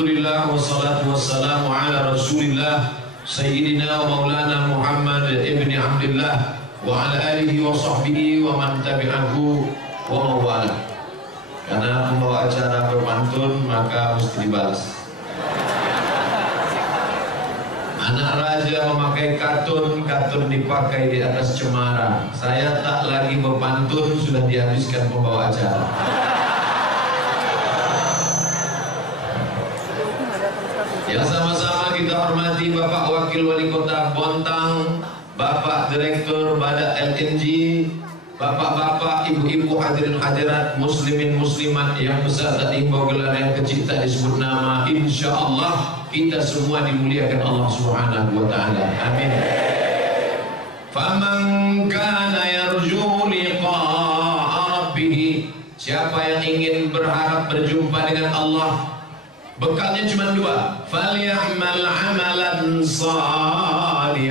Alhamdulillah wassalatu wassalamu ala Rasulillah Sayyidina wa Maulana Muhammad ibni Abdullah wa ala alihi wa sahbihi wa man tabi'ahu wa mawala. Karena membawa acara berpantun maka mesti dibalas. Anak raja memakai katun, katun dipakai di atas cemara. Saya tak lagi berpantun, sudah dihabiskan pembawa acara. Yang sama-sama kita hormati Bapak Wakil Wali Kota Bontang, Bapak Direktur Badak LNG, Bapak-bapak, ibu-ibu, hadirin hadirat, muslimin muslimat yang besar dan imbau gelar yang kecil tak disebut nama. Insya Allah kita semua dimuliakan Allah Subhanahu wa Ta'ala. Amin. Faman kana yarju liqa'a rabbih, siapa yang ingin berharap berjumpa dengan Allah, bekalnya cuma dua. Falyamal amalan salihah,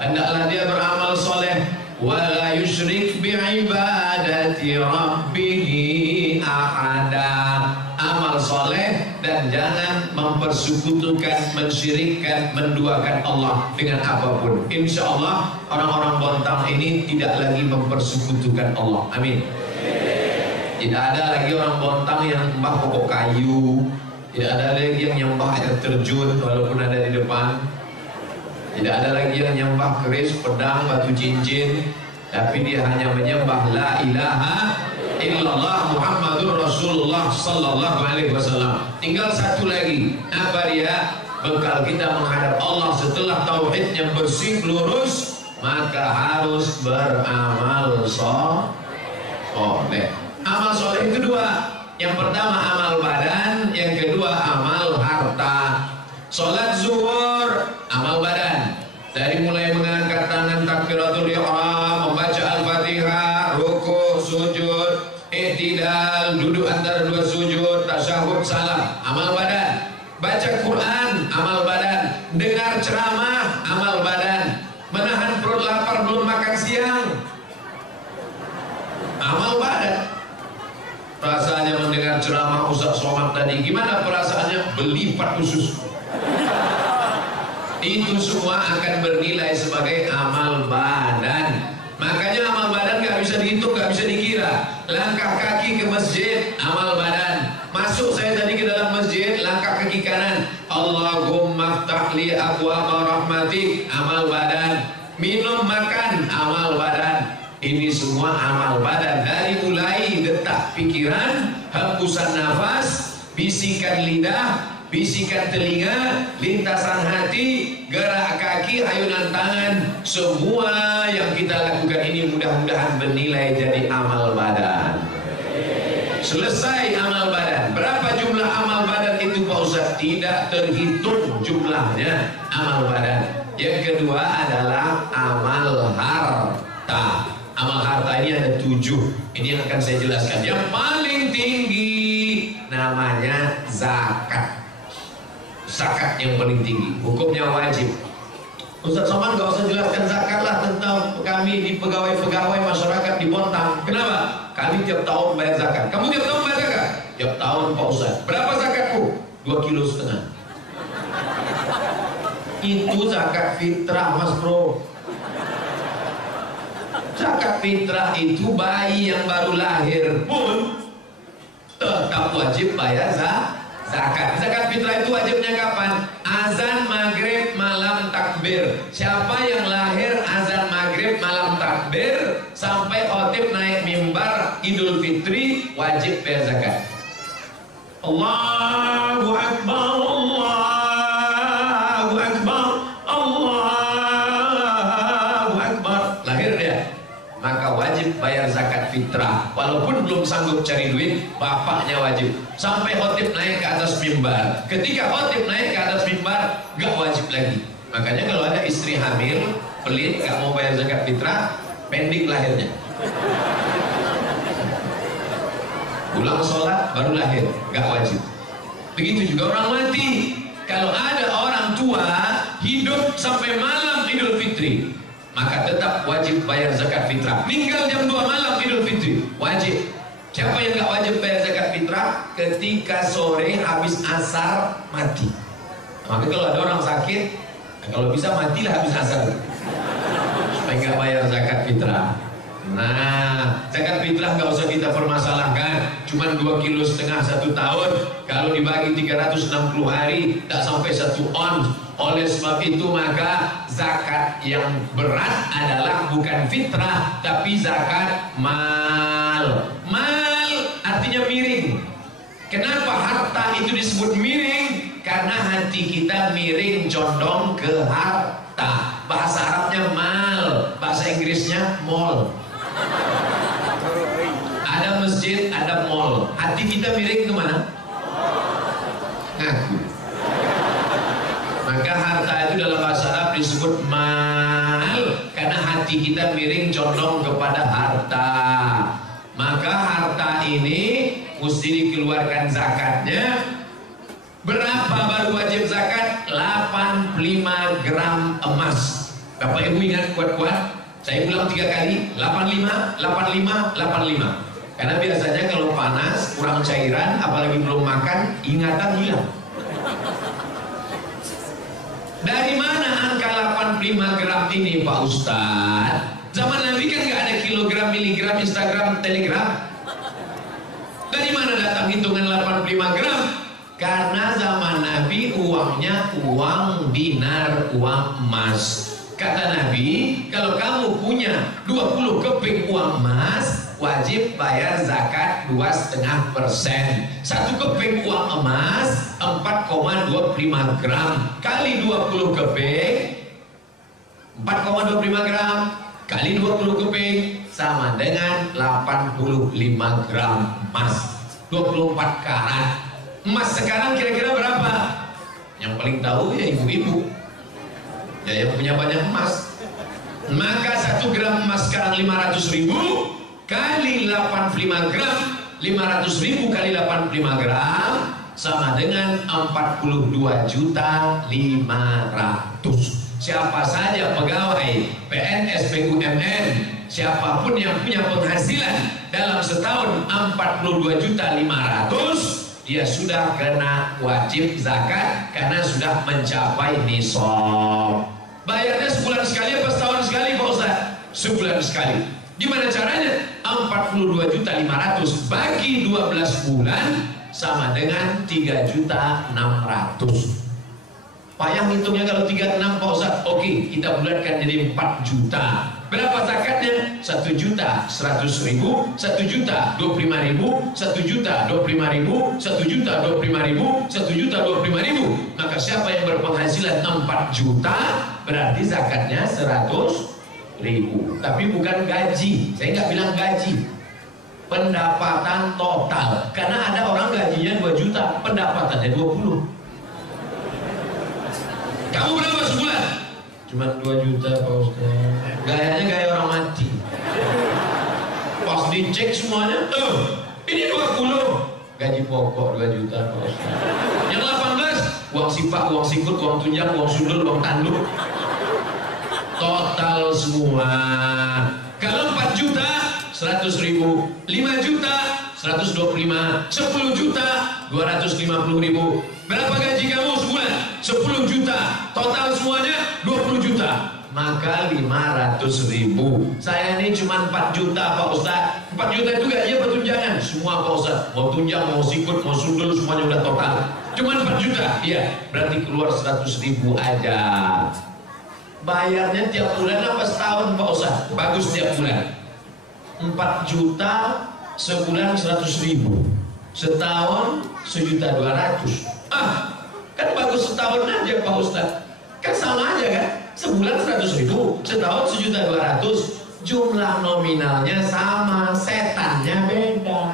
hendaklah dia beramal soleh, wala yusyrik bi'ibadati rabbih ahada, amal soleh dan jangan mempersekutukan, mensyirikkan, menduakan Allah dengan apapun. Insya Allah orang-orang Bontang ini tidak lagi mempersekutukan Allah. Amin. Tidak ada lagi orang Bontang yang nyembah pokok kayu, tidak ada lagi yang nyembah air terjun walaupun ada di depan, tidak ada lagi yang nyembah keris, pedang, batu cincin, tapi dia hanya menyembah la ilaha illallah Muhammadur Rasulullah sallallahu alaihi wasallam. Tinggal satu lagi, apa dia? Bekal kita menghadap Allah setelah tauhidnya bersih lurus, maka harus beramal soleh. Amal soleh itu dua. Yang pertama amal badan, yang kedua amal harta. Salat zuhur amal badan, dari mulai mengangkat tangan takbiratul ihram, membaca al-fatihah, ruku, sujud, i'tidal, duduk antara dua sujud, tasyahud, salam, amal badan. Baca Quran amal badan, dengar ceramah amal badan, menahan perut lapar belum makan siang amal badan. Rasanya mendengar ceramah Ustaz Somad tadi, gimana perasaannya? Belipat usus. Itu semua akan bernilai sebagai amal badan. Makanya amal badan gak bisa dihitung, gak bisa dikira. Langkah kaki ke masjid, amal badan. Masuk saya tadi ke dalam masjid, langkah kaki kanan, Allahumma ftahli abwaaba rahmatik, amal badan. Minum makan, amal badan. Ini semua amal badan, dari mulai detak pikiran, hembusan nafas, bisikan lidah, bisikan telinga, lintasan hati, gerak kaki, ayunan tangan, semua yang kita lakukan ini mudah-mudahan bernilai jadi amal badan. Selesai amal badan. Berapa jumlah amal badan itu Pak Ustaz? Tidak terhitung jumlahnya amal badan. Yang kedua adalah amal harta. Amal harta ini ada 7. Ini yang akan saya jelaskan. Yang paling tinggi namanya zakat. Zakat yang paling tinggi, hukumnya wajib. Ustaz Somad gak usah jelaskan zakat lah tentang kami di pegawai-pegawai masyarakat di Bontang. Kenapa? Kami tiap tahun bayar zakat. Kamu tiap tahun bayar zakat? Tiap tahun Pak Ustaz. Berapa zakatku? 2,5 kilo. Itu zakat fitrah Mas Bro. Zakat fitrah itu bayi yang baru lahir pun tetap wajib bayar zakat. Zakat fitrah itu wajibnya kapan? Azan maghrib malam takbir. Siapa yang lahir azan maghrib malam takbir sampai khotib naik mimbar Idul Fitri wajib bayar zakat. Allahu Akbar, Allahu Akbar, Allahu Akbar. Lahir dia, maka wajib bayar zakat fitrah. Walaupun belum sanggup cari duit, bapaknya wajib. Sampai khotib naik ke atas mimbar. Ketika khotib naik ke atas mimbar, gak wajib lagi. Makanya kalau ada istri hamil, pelit, gak mau bayar zakat fitrah, pending lahirnya. Pulang sholat, baru lahir, gak wajib. Begitu juga orang mati. Kalau ada orang tua hidup sampai malam Idul Fitri, maka tetap wajib bayar zakat fitrah. Meninggal jam 2 malam Idul Fitri, wajib. Siapa yang nggak wajib bayar zakat fitrah? Ketika sore habis asar mati. Maka kalau ada orang sakit, kalau bisa matilah habis asar, supaya nggak bayar zakat fitrah. Nah, zakat fitrah nggak usah kita permasalahkan, cuman 2,5 kilo 1 tahun, kalau dibagi 360 hari tak sampai 1 ons. Oleh sebab itu maka zakat yang berat adalah bukan fitrah tapi zakat mal. Mal artinya miring. Kenapa harta itu disebut miring? Karena hati kita miring condong ke harta. Bahasa Arabnya mal, bahasa Inggrisnya mall. Ada masjid, ada mall. Hati kita miring kemana? Ngaku. Maka harta itu dalam bahasa Arab disebut mal, karena hati kita miring condong kepada harta. Maka harta ini mesti dikeluarkan zakatnya. Berapa baru wajib zakat? 85 gram emas. Bapak Ibu ingat kuat-kuat? Saya ulang 3 kali, 85, 85, 85. Karena biasanya kalau panas, kurang cairan, apalagi belum makan, ingatan hilang. Dari mana angka 85 gram ini Pak Ustadz? Zaman Nabi kan gak ada kilogram, miligram, Instagram, telegram. Dari mana datang hitungan 85 gram? Karena zaman Nabi uangnya uang dinar, uang emas. Kata Nabi, kalau kamu punya 20 keping uang emas, wajib bayar zakat 2,5%. 1 keping uang emas 4,25 gram kali 20 keping 4,25 gram kali 20 keping sama dengan 85 gram emas. 24 karat. Emas sekarang kira-kira berapa? Yang paling tahu ya ibu-ibu, ya yang punya banyak emas. Maka 1 gram emas sekarang 500.000 kali 85 gram, 500.000 kali 85 gram sama dengan 42.500.000. Siapa saja pegawai PNS, BUMN, siapapun yang punya penghasilan dalam setahun 42.500.000, dia sudah kena wajib zakat karena sudah mencapai nisab. Bayarnya sebulan sekali apa setahun sekali Pak Ustaz? Sebulan sekali. Gimana caranya? 42.500.000 bagi 12 bulan sama dengan 3.600.000. Payah hitungnya kalau 36 Pak Ustaz. Oke, kita bulatkan jadi 4 juta. Berapa zakatnya? 1.100.000, 1.025.000, 1.025.000, 1.025.000, 1.025.000. Maka siapa yang berpenghasilan 4 juta berarti zakatnya 100.000. Tapi bukan gaji. Saya nggak bilang gaji. Pendapatan total. Karena ada orang gajinya 2 juta, pendapatannya 20. Kamu berapa sebulan? Cuma 2 juta Pak Ustaz. Gayanya gaya orang mati. Pas dicek semuanya, ini 20. Gaji pokok 2 juta Pak Ustaz. Yang 18, uang sipak, uang sikut, uang tunjang, uang sundul, uang tanduk. Total semua. Kalau 4 juta, 100.000. 5 juta, 125. 10 juta, 250.000. Berapa gaji kamu sebulan? 10 juta. Total semuanya 20 juta. Maka 500.000. Saya ini cuma 4 juta Pak Ustaz. 4 juta itu gajinya bertunjangan. Semua Pak Ustaz. Mau tunjang, mau sikut, mau sundul, semuanya udah total. Cuma 4 juta. Iya, berarti keluar 100.000 aja. Bayarnya tiap bulan apa setahun Pak Ustaz? Bagus tiap bulan. 4 juta sebulan 100.000. Setahun 1.200.000. Kan bagus setahun aja Pak Ustaz. Kan sama aja kan? Sebulan 100.000, setahun 1.200.000. Jumlah nominalnya sama, setannya beda.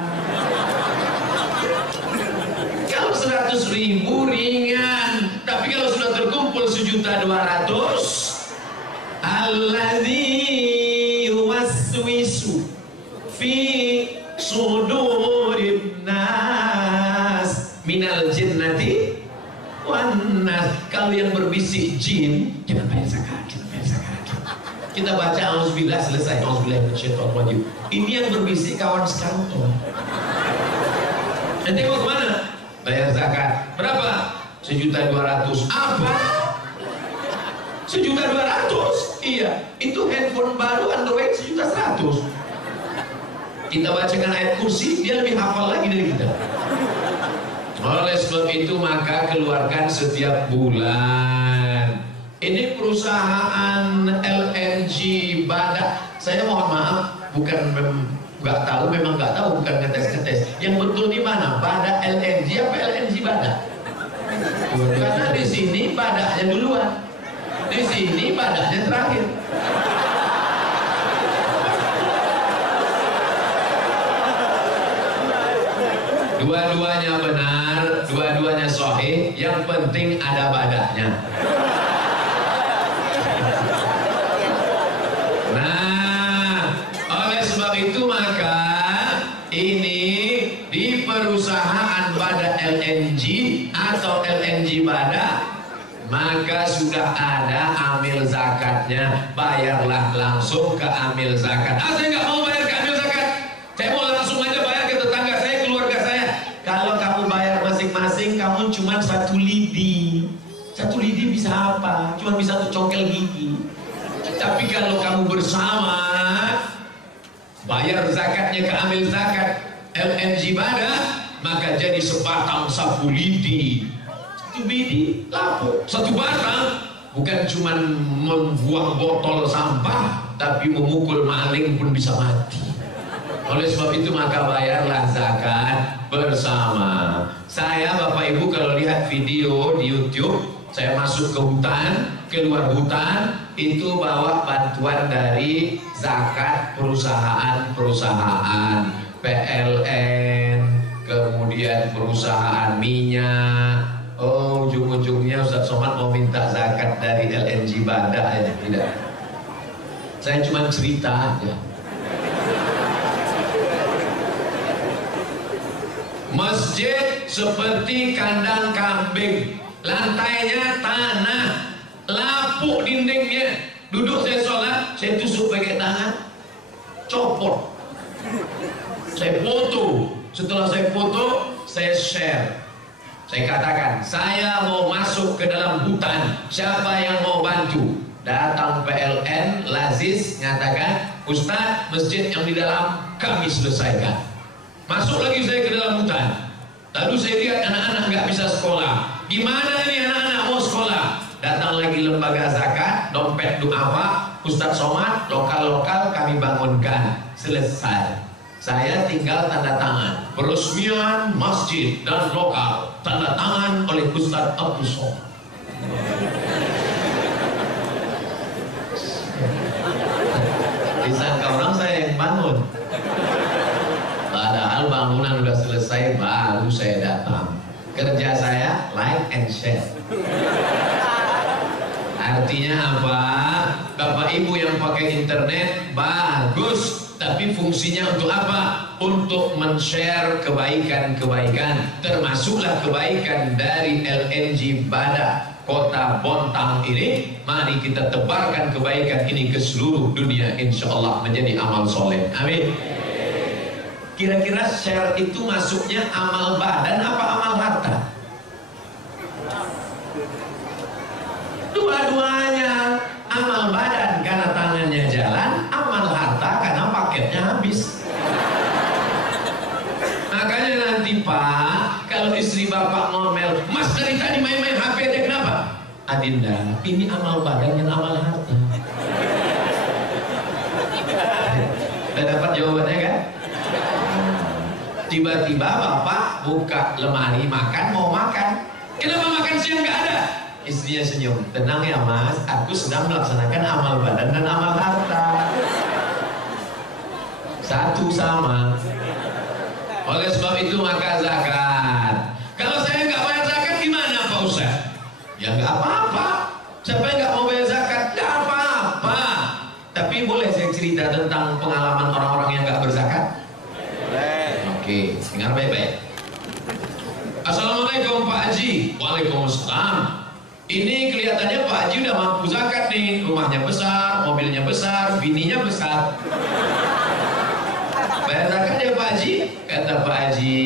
Kalau 100.000 ringan, tapi kalau sudah terkumpul 1.200.000, alladzi yuwaswisu fi sudurin nas minal jinnati wan nas. Kalau yang berbisik jin, jangan bayar zakat, jangan bayar zakat. Kita baca auzubillah, selesai. Auzubillah minasyaitonir. Ini yang berbisik kawan sekantor. Nanti mau kemana? Bayar zakat. Berapa? 1.200.000. Apa? 1.200.000? Iya. Itu handphone baru Android 1.100.000. Kita bacakan ayat kursi, dia lebih hafal lagi dari kita. Oleh sebab itu maka keluarkan setiap bulan. Ini perusahaan LNG Badak. Saya mohon maaf, bukan nggak tahu, memang nggak tahu, bukan ngetes. Yang betul di mana? Badak LNG apa LNG Badak? Karena di sini Badaknya duluan, di sini Badaknya terakhir. Dua-duanya benar, dua-duanya sahih, yang penting ada badaknya. Nah, oleh sebab itu maka ini di perusahaan Badak LNG atau LNG Badak, maka sudah ada amil zakatnya. Bayarlah langsung ke amil zakat. Saya nggak mau bayar ke amil zakat, saya mau langsung aja bayar ke tetangga saya, keluarga saya. Kalau kamu bayar masing-masing, kamu cuma 1 lidi. 1 lidi bisa apa? Cuma bisa untuk congkel gigi. Tapi kalau kamu bersama, bayar zakatnya ke amil zakat LNG Badak, maka jadi sebatang 1 lidi. 1 lidi, lapo. 1 batang, bukan cuma membuang botol sampah, tapi memukul maling pun bisa mati. Oleh sebab itu maka bayarlah zakat bersama. Saya Bapak Ibu kalau lihat video di YouTube, saya masuk ke hutan, keluar hutan, itu bawa bantuan dari zakat perusahaan-perusahaan PLN, kemudian perusahaan minyak. Oh, ujung-ujungnya Ustaz Somad mau minta zakat dari LNG Badak ya? Tidak. Saya cuma cerita aja. Masjid seperti kandang kambing, lantainya tanah, lapuk dindingnya. Duduk saya sholat, saya tusuk pakai tangan, copot. Saya foto. Setelah saya foto, saya share. Saya katakan, saya mau masuk ke dalam hutan, siapa yang mau bantu? Datang PLN, Lazis, nyatakan, Ustaz, masjid yang di dalam kami selesaikan. Masuk lagi saya ke dalam hutan. Lalu saya lihat anak-anak nggak bisa sekolah. Gimana ini anak-anak mau sekolah? Datang lagi lembaga zakat, dompet duafa, Ustaz Somad, lokal-lokal kami bangunkan. Selesai. Saya tinggal tanda tangan. Peresmian masjid dan lokal, tanda tangan oleh Ustaz Abdul Somad. Disangka orang saya yang bangun. Padahal bangunan udah selesai, baru saya datang. Kerja saya like and share. Artinya apa? Bapak Ibu yang pakai internet bagus, tapi fungsinya untuk apa? Untuk men-share kebaikan-kebaikan, termasuklah kebaikan dari LNG Badak Kota Bontang ini. Mari kita tebarkan kebaikan ini ke seluruh dunia, insya Allah menjadi amal soleh. Amin. Kira-kira share itu masuknya amal badan apa amal harta? Dua-duanya. Amal badan karena tangannya jalan, amal harta karena paketnya habis. Makanya nanti Pak, kalau istri Bapak ngomel, Mas dari tadi main-main HP aja, kenapa? Adinda, ini amal badan dan amal harta. Udah dapat jawabannya kan? Tiba-tiba Bapak buka lemari makan, mau makan. Kenapa makan siang nggak ada? Istrinya senyum. Tenang ya Mas, aku sedang melaksanakan amal badan dan amal harta. Satu sama. Oleh sebab itu maka zakat. Kalau saya nggak bayar zakat gimana Pak Ustaz? Ya nggak apa-apa. Siapa yang nggak mau bayar zakat? Nggak apa-apa. Tapi boleh saya cerita tentang pengalaman orang-orang yang nggak berzakat? Oke, dengar baik-baik. Assalamualaikum Pak Haji. Waalaikumsalam. Ini kelihatannya Pak Haji udah mampu zakat nih, rumahnya besar, mobilnya besar, bininya besar. Bayar zakat ya Pak Haji? Kata Pak Haji,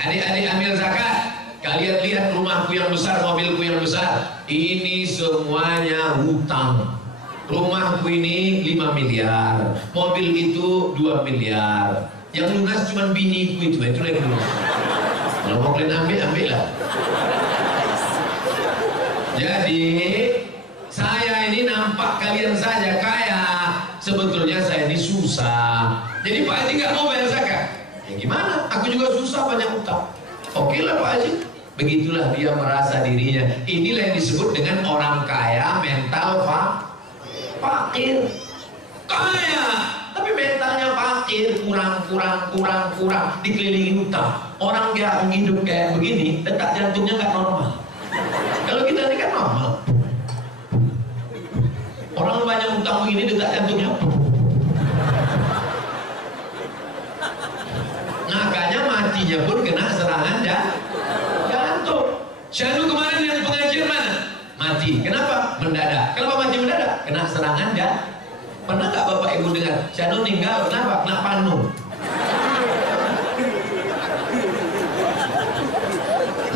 adik-adik ambil zakat. Kalian lihat rumahku yang besar, mobilku yang besar. Ini semuanya hutang. Rumahku ini 5 miliar, mobil itu 2 miliar. Yang lunas cuma biniku itu yang lunas. Kalau mau kalian ambil lah. Jadi saya ini nampak kalian saja kaya, sebetulnya saya ini susah. Jadi Pak Haji nggak mau bayar zakat. Ya gimana? Aku juga susah, banyak utang. Oke lah Pak Haji. Begitulah dia merasa dirinya. Inilah yang disebut dengan orang kaya mental fakir. Kaya tapi mentalnya fakir, kurang, dikelilingi utang. Orang yang hidup kayak begini, detak jantungnya nggak normal. Kalau kita ini kan normal. Orang banyak utang begini, detak jantungnya. Makanya matinya pun kena serangan jantung. Syahdu kemarin yang pengajian mana? Mati. Kenapa? Mendadak. Kenapa mati mendadak? Kena serangan jantung. Pernah nggak Bapak Ibu dengar? Syahdu meninggal, kenapa? Kena panu.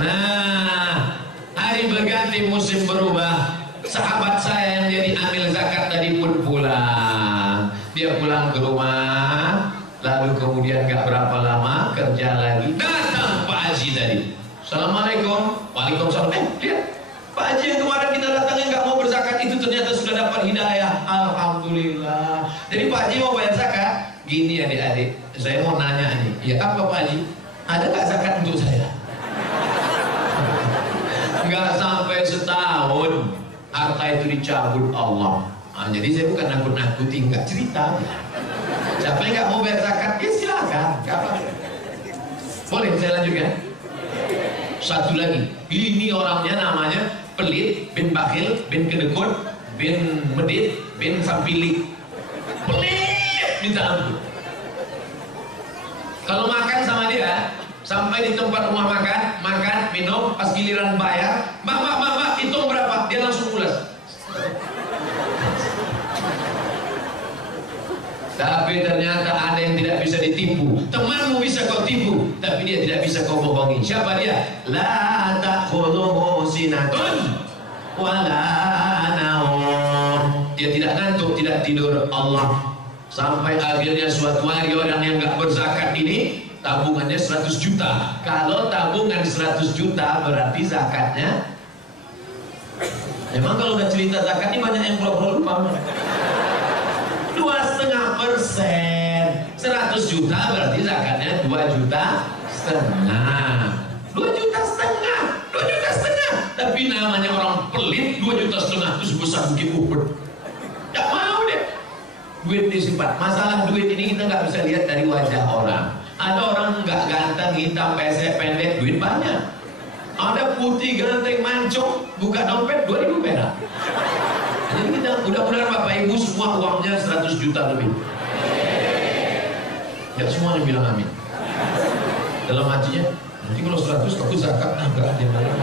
Nah, hari berganti, musim berubah. Sahabat saya yang jadi amil zakat tadi pun pulang. Dia pulang ke rumah, lalu kemudian gak berapa lama kerja lagi. Datang Pak Haji tadi. Assalamualaikum. Waalaikumsalam. Lihat, Pak Haji yang kemarin kita datangnya gak mau berzakat itu ternyata sudah dapat hidayah. Alhamdulillah. Jadi Pak Haji mau bayar zakat. Gini adik-adik, saya mau nanya nih. Ya apa Pak Haji? Ada gak zakat untuk saya? Gak sampai setahun harta itu dicabut Allah. Jadi saya bukan nakut-nakuti, nggak cerita. Siapa yang nggak mau bayar zakat, ya silakan. Boleh saya lanjutkan? Satu lagi, ini orangnya namanya pelit, bin bakhil, bin kedekut, bin medit, bin sampilik. Pelit, minta ampun. Kalau makan sama dia, sampai di tempat rumah makan, minum, pas giliran bayar, mbak, hitung berapa? Dia langsung ulas. Tapi ternyata ada yang tidak bisa ditipu. Temanmu bisa kau tipu, tapi dia tidak bisa kau bohongi. Siapa dia? La ta'khudhuhu sinatun wala naum. Dia tidak ngantuk, tidak tidur. Allah. Sampai akhirnya suatu hari orang yang nggak berzakat ini tabungannya 100 juta. Kalau tabungan 100 juta berarti zakatnya. Memang kalau udah cerita zakat ini banyak yang lupa. 2,5%. 100 juta berarti zakatnya 2,5 juta. 2,5 juta. Tapi namanya orang pelit, 2,5 juta itu sebesar bukit Uhud. Gak mau deh. Duit disimpan. Masalah duit ini kita nggak bisa lihat dari wajah orang. Ada orang nggak ganteng, hitam, pesek, pendek, duit banyak. Ada putih, ganteng, mancung, buka dompet 2.000 perak. Jadi kita mudah-mudahan Bapak Ibu semua uangnya 100 juta lebih. Ya semua yang bilang amin. Dalam hatinya, nanti kalau 100 aku zakat, enggak ada yang lain.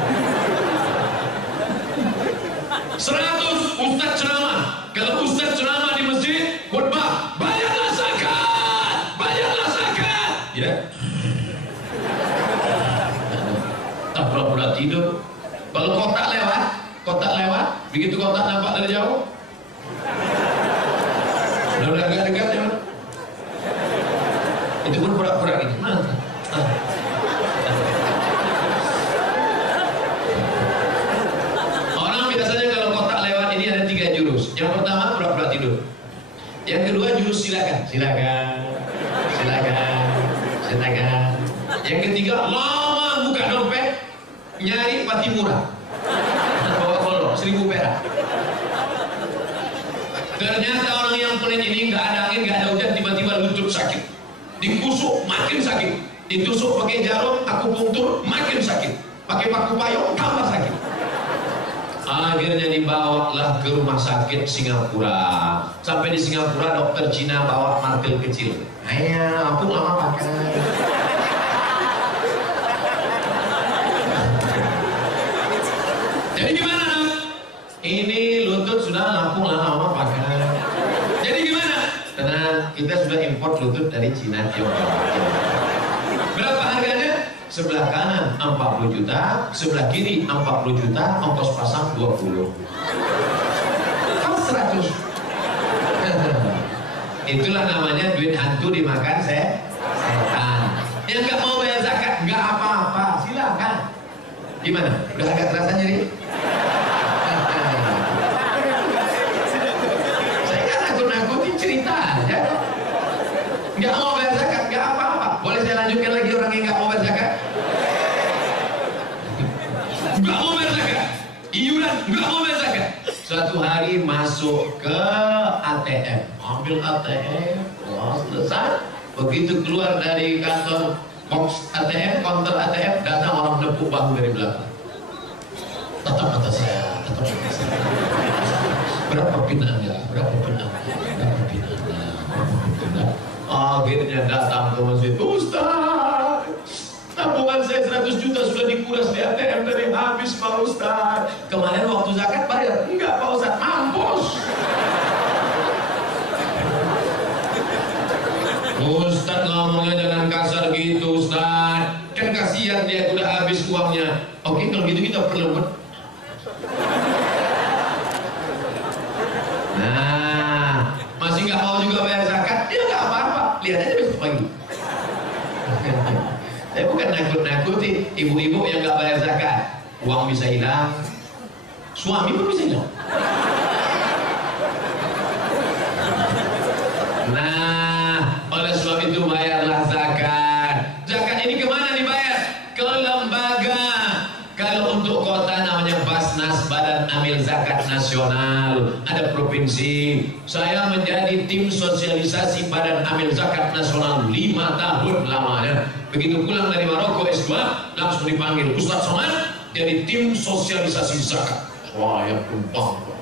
100 Ustaz ceramah. Kalau Ustaz ceramah di masjid, khutbah, bayarlah zakat. Ya. Tak pura-pura tidur. Kalau kotak lewat, begitu kotak nampak dari jauh, udah agak dekat ya, itu pun pura-pura gitu. Orang biasanya kalau kotak lewat ini ada 3 jurus. Yang pertama pura-pura tidur. Yang kedua jurus silakan. Yang ketiga lama buka dompet, nyari pati murah. Bawa kolor 1.000 perak. Ternyata orang yang pelit ini nggak ada angin, nggak ada hujan, tiba-tiba lutut sakit, dikusuk makin sakit, ditusuk pakai jarum, akupunktur makin sakit, pakai paku payung tambah sakit. Akhirnya dibawalah ke rumah sakit Singapura. Sampai di Singapura dokter Cina bawa martil kecil. Ayah, aku lama pakai. Jadi gimana? Ini lutut sudah lama pakai. dari Cina Tiongkok. Berapa harganya? Sebelah kanan 40 juta, sebelah kiri 40 juta, ongkos pasang 20. Kan 100. Itulah namanya duit hantu dimakan setan. Yang nggak mau bayar zakat nggak apa-apa, silakan. Gimana? Udah agak terasa nyeri? Saya kan nakut-nakutin cerita aja. Nggak mau bayar zakat nggak apa-apa. Boleh saya lanjutkan lagi orang yang nggak mau bayar zakat? Nggak mau bayar zakat, iuran nggak mau bayar zakat. Suatu hari masuk ke ATM, ambil ATM, wah selesai. Begitu keluar dari kantor box ATM, counter ATM, datang orang nepuk bahu dari belakang. Tetap kata saya, tetap kata saya. Berapa pinanya? Berapa pinanya? Berapa pinanya? Berapa pinanya? Akhirnya datang ke masjid, Ustaz, tabungan saya 100 juta sudah dikuras di ATM dari habis Pak Ustaz. Kemarin waktu zakat bayar? Enggak Pak Ustaz, mampus. Ustaz ngomongnya jangan kasar gitu Ustaz. Kan kasihan dia udah habis uangnya. Oke kalau gitu kita perlu. Nah, masih nggak mau juga bayar zakat? Ya nggak apa-apa. Lihat aja besok pagi. Saya bukan nakut-nakuti ibu-ibu yang nggak bayar zakat. Uang bisa hilang, suami pun bisa hilang. Nah, oleh sebab itu bayarlah zakat. Zakat ini kemana dibayar? Ke lembaga. Kalau untuk kota namanya Basnas, Badan Amil Zakat Nasional. Ada provinsi. Saya menjadi tim sosialisasi Badan Amil Zakat Nasional 5 tahun lamanya. Begitu pulang dari Maroko S2, langsung dipanggil Ustadz Somad jadi tim sosialisasi zakat. Saya pun bangga.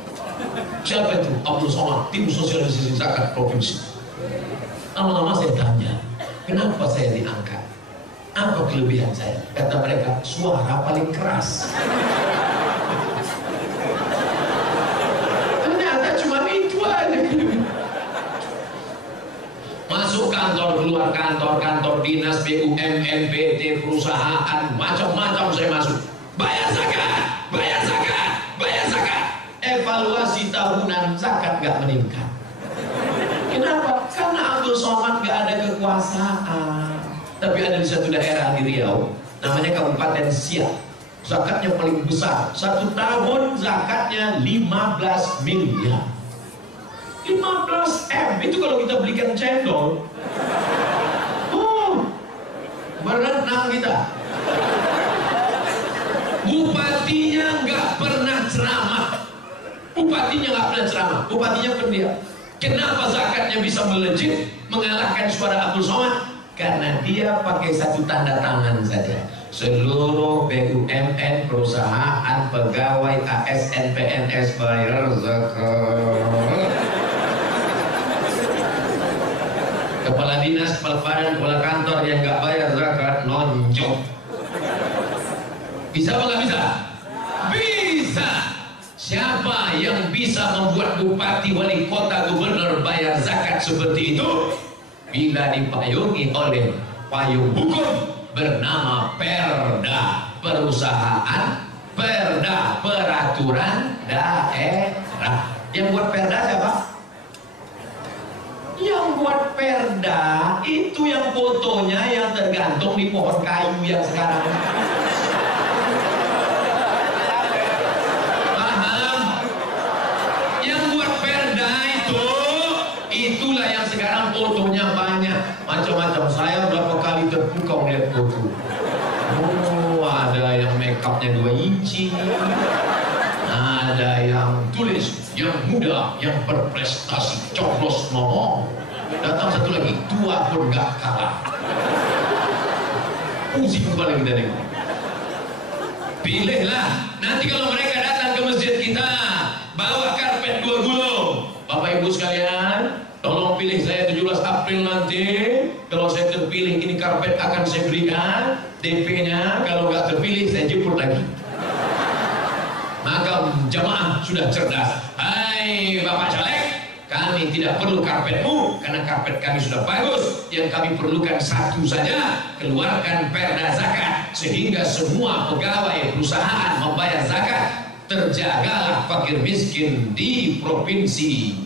Siapa itu? Abdul Somad, tim sosialisasi zakat provinsi. Lama-lama saya tanya, kenapa saya diangkat? Apa kelebihan saya? Kata mereka, suara paling keras. Ternyata cuma itu aja. Masuk kantor, keluar kantor, kantor dinas, BUMN, PT, perusahaan, macam-macam saya masuk. Bayar zakat, bayar zakat, bayar zakat. Evaluasi tahunan zakat gak meningkat. Kenapa? Karena Abdul Somad gak ada kekuasaan. Tapi ada di satu daerah di Riau, namanya Kabupaten Siak. Zakatnya paling besar. 1 tahun zakatnya 15 miliar. 15 M itu kalau kita belikan cendol. Berenang kita. Bupatinya nggak pernah ceramah. Bupatinya nggak pernah ceramah. Bupatinya pendiam. Kenapa zakatnya bisa melejit mengalahkan suara Abdul Somad? Karena dia pakai satu tanda tangan saja. Seluruh BUMN, perusahaan, pegawai, ASN, PNS bayar zakat. Kepala dinas, kepala badan, kepala kantor yang nggak bayar zakat nonjok. Bisa apa nggak bisa? Bisa. Siapa yang bisa membuat bupati, wali kota, gubernur bayar zakat seperti itu? Bila dipayungi oleh payung hukum bernama Perda, perusahaan, Perda, peraturan daerah. Yang buat Perda siapa? Yang buat Perda itu yang fotonya yang tergantung di pohon kayu yang sekarang. Paham? Yang buat Perda itulah yang sekarang fotonya banyak macam-macam. Saya berapa kali terpukau lihat foto. Ada yang make upnya 2 inci, ada yang tulis yang muda yang berprestasi coblos ngomong. Datang satu lagi, tua pun gak kalah. Pusing kepala kita nih. Pilihlah. Nanti kalau mereka datang ke masjid kita, bawa karpet 2 gulung. Bapak Ibu sekalian, tolong pilih saya 17 April nanti. Kalau saya terpilih, ini karpet akan saya berikan DP-nya. Kalau nggak terpilih, saya jemput lagi. Maka jamaah sudah cerdas. Hai Bapak Caleg, kami tidak perlu karpetmu karena karpet kami sudah bagus. Yang kami perlukan satu saja, keluarkan perda zakat sehingga semua pegawai perusahaan membayar zakat. Terjagalah fakir miskin di provinsi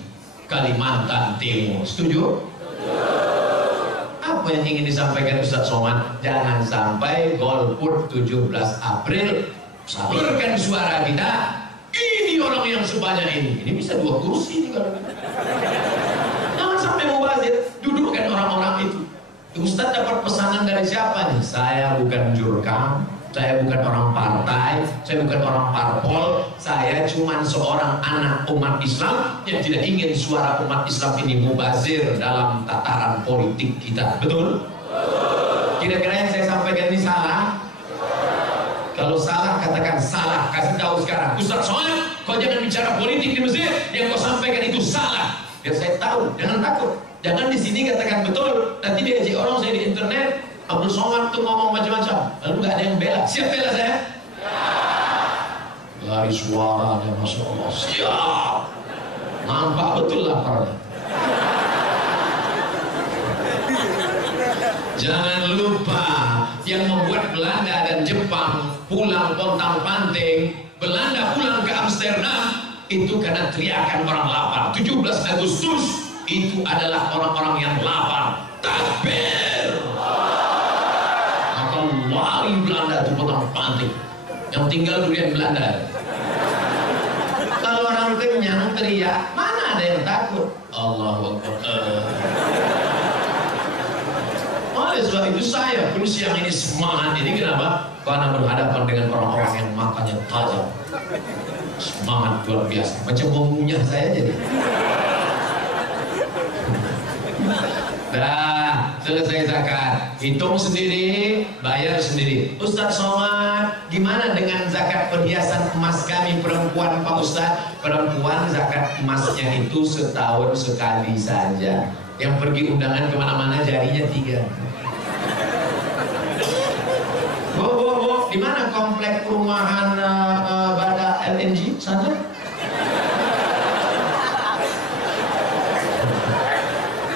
Kalimantan Timur. Setuju? Apa yang ingin disampaikan Ustaz Somad? Jangan sampai golput 17 April salurkan suara kita. Ini orang yang sebanyak ini bisa 2 kursi ini kalau jangan sampai mubazir. Dudukkan orang-orang itu. Ustaz dapat pesanan dari siapa nih? Saya bukan jurkam, saya bukan orang partai, saya bukan orang parpol, saya cuma seorang anak umat Islam yang tidak ingin suara umat Islam ini mubazir dalam tataran politik kita. Betul? Kira-kira yang saya sampaikan ini salah? Kalau salah katakan salah, kasih tahu sekarang. Ustaz Somad, kau jangan bicara politik di masjid, yang kau sampaikan itu salah. Biar saya tahu, jangan takut. Jangan di sini katakan betul, nanti diajak orang saya di internet, Abdul Somad tuh ngomong macam-macam, lalu nggak ada yang bela. Siap bela saya? Lari suaranya, Masya Allah. Siap. Nampak betul laparnya. Jangan lupa, yang membuat Belanda dan Jepang pulang pontang-panting, Belanda pulang ke Amsterdam, itu karena teriakan orang lapar. 17 Agustus itu adalah orang-orang yang lapar. Takbir! Maka lari Belanda itu pontang-panting. Yang tinggal durian Belanda. Kalau orang kenyang teriak, mana ada yang takut? Allahu Akbar. Oleh sebab itu saya pun siang ini semangat ini, kenapa? Karena berhadapan dengan orang-orang yang makannya tajam. Semangat luar biasa, macam mengunyah saya jadi. Dah, selesai zakat, hitung sendiri, bayar sendiri. Ustaz Somad, gimana dengan zakat perhiasan emas kami perempuan Pak Ustaz? Perempuan zakat emasnya itu setahun sekali saja. Yang pergi undangan kemana-mana jarinya 3. Bu, di mana komplek perumahan Bada LNG sana?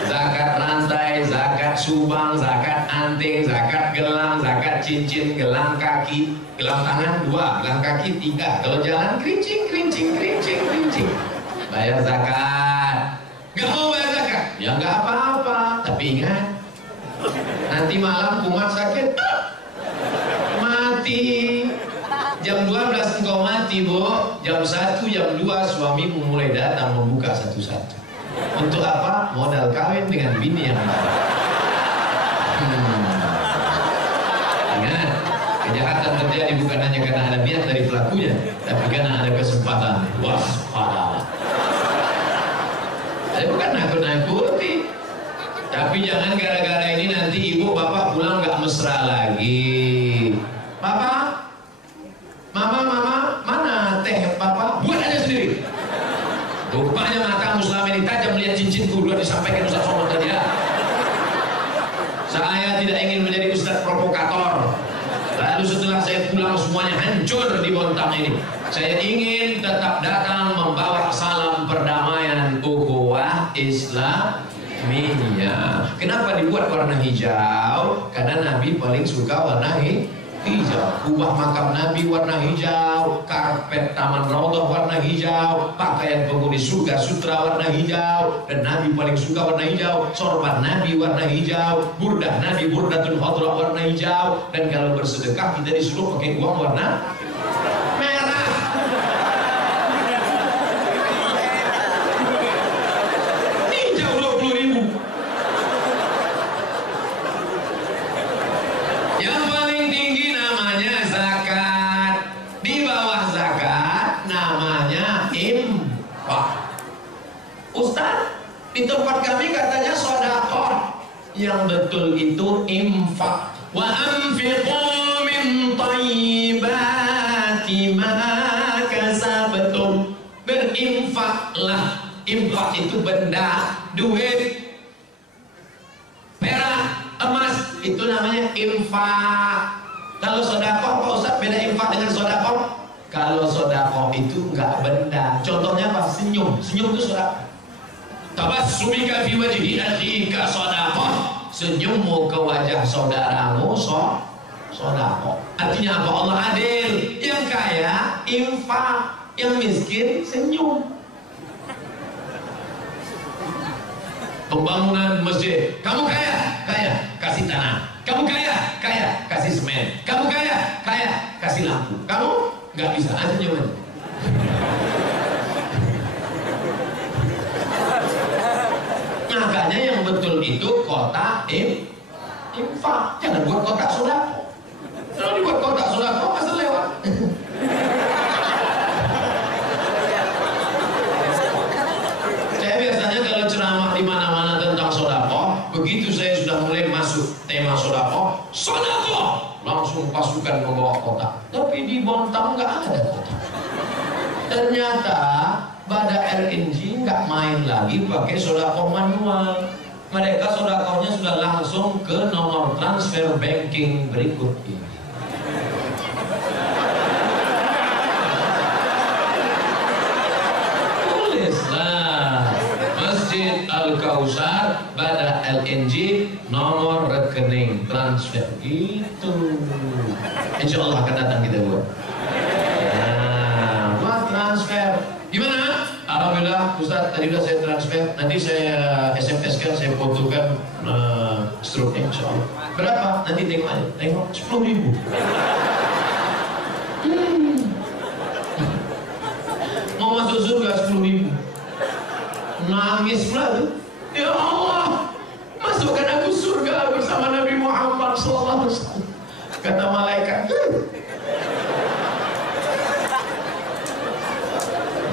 Zakat rantai, zakat subang, zakat anting, zakat gelang, zakat cincin, gelang kaki, gelang tangan 2, gelang kaki 3. Kalau jalan kerincing. Bayar zakat. Gak mau bayar zakat? Ya nggak apa-apa. Tapi ingat, nanti malam kumat sakit, mati. Jam 12 engkau mati, Bu. Jam 1, jam 2 suamimu mulai datang membuka satu-satu. Untuk apa? Modal kawin dengan bini yang lain. Ingat, kejahatan terjadi bukan hanya karena ada niat dari pelakunya, tapi karena ada kesempatan. Waspada. Saya bukan nakut-nakuti, tapi jangan gara-gara ini nanti ibu bapak pulang nggak mesra lagi. Papa, mama, mana teh papa? Buat aja sendiri. Rupanya matamu selama ini tajam melihat cincinku udah disampaikan Ustaz Somad tadi ya. Saya tidak ingin menjadi ustaz provokator. Lalu setelah saya pulang semuanya hancur di Bontang ini. Saya ingin tetap datang membawa salam perdamaian ukhuwah Islamiyah. Kenapa dibuat warna hijau? Karena Nabi paling suka warna hijau. Kubah makam Nabi warna hijau, karpet taman Raudhah warna hijau, pakaian penghuni surga sutra warna hijau, dan Nabi paling suka warna hijau. Sorban Nabi warna hijau, burdah Nabi burdatul khadra warna hijau, dan kalau bersedekah kita disuruh pakai uang warna merah. Hijau 20.000. Yang paling tinggi namanya zakat. Di bawah zakat namanya infak. Ustaz, di tempat kami katanya sedekah. Yang betul itu infak. Wa anfiqu min thayyibati ma kasabtum. Berinfaklah. Infak itu benda, duit, perak, emas, itu namanya infak. Kalau sedekah, Pak Ustaz, beda infak dengan sedekah? Kalau sedekah itu enggak benda. Contohnya apa? Senyum. Senyum itu sedekah. Tabassumika fi wajhi akhika shadaqah, senyummu ke wajah saudaramu sedekah. Artinya apa? Allah adil. Yang kaya infak, yang miskin senyum. Pembangunan masjid, kamu kaya, kasih tanah. Kamu kaya, kasih semen. Kamu kaya, kasih lampu. Kamu nggak bisa, aja senyum. Makanya yang betul itu kotak infak, jangan buat kotak sedekah. Kalau dibuat kotak sedekah pasti lewat. Saya biasanya kalau ceramah di mana-mana tentang sedekah, begitu saya sudah mulai masuk tema sedekah, langsung pasukan membawa kotak. Tapi di Bontang nggak ada kotak. Ternyata Bada RNG nggak main lagi pakai sedekah manual. Mereka sedekahnya sudah langsung ke nomor transfer banking berikut ini. Tulislah Masjid Al-Kausar Bada LNG nomor rekening transfer gitu. Insya Allah akan datang kita buat. Nah, buat transfer. Gimana? Alhamdulillah Ustaz, tadi sudah saya transfer. Nanti saya SMS kan, saya fotokan struknya insya Allah. Berapa? Nanti tengok aja. Tengok 10.000. Mau masuk surga 10.000. Nangis pula tuh. Ya Allah, masukkan aku surga bersama Nabi Muhammad SAW. Kata malaikat.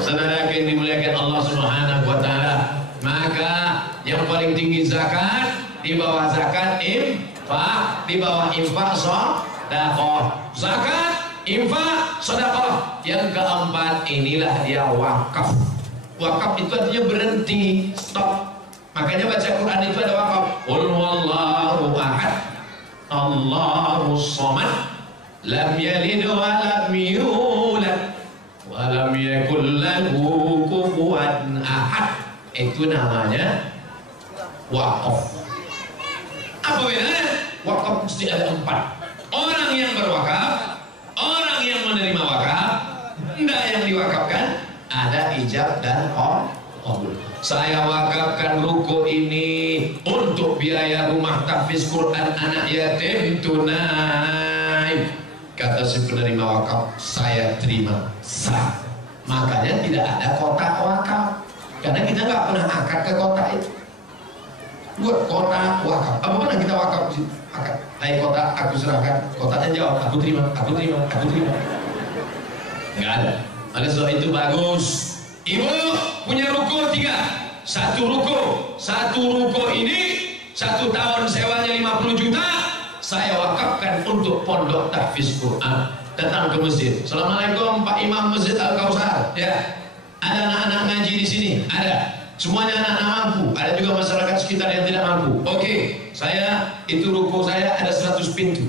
Saudara yang dimuliakan Allah Subhanahu wa taala, maka yang paling tinggi zakat, di bawah zakat infak, di bawah infak sedekah. Zakat, infak, sedekah. Yang keempat inilah dia wakaf. Wakaf itu artinya berhenti, stop. Makanya baca Quran itu ada wakaf. Qul huwallahu ahad, Allahus samad, lam yalid wa lam yulad walam yakul lahu kufuwan ahad. Itu namanya wakaf. Apa bedanya? Wakaf mesti ada 4. Orang yang berwakaf, orang yang menerima wakaf, enggak yang diwakafkan, ada ijab dan qabul. Saya wakafkan ruko ini untuk biaya rumah tahfiz Quran anak yatim tunai. Kata si penerima wakaf, saya terima sah. Makanya tidak ada kotak wakaf, karena kita nggak pernah akad ke kotak itu. Buat kotak wakaf, apa mana kita wakaf sih? Akad, naik kotak, aku serahkan. Kotaknya jawab, aku terima, aku terima, aku terima. Nggak ada. Oleh sebab itu bagus. Ibu punya ruko 3, satu ruko ini 1 tahun sewanya 50 juta. Saya wakafkan untuk pondok tahfiz Quran. Datang ke masjid. Assalamualaikum Pak Imam Masjid Al-Kausar. Ya, ada anak-anak ngaji di sini. Ada. Semuanya anak-anak mampu. Ada juga masyarakat sekitar yang tidak mampu. Oke, saya itu ruko saya ada 100 pintu.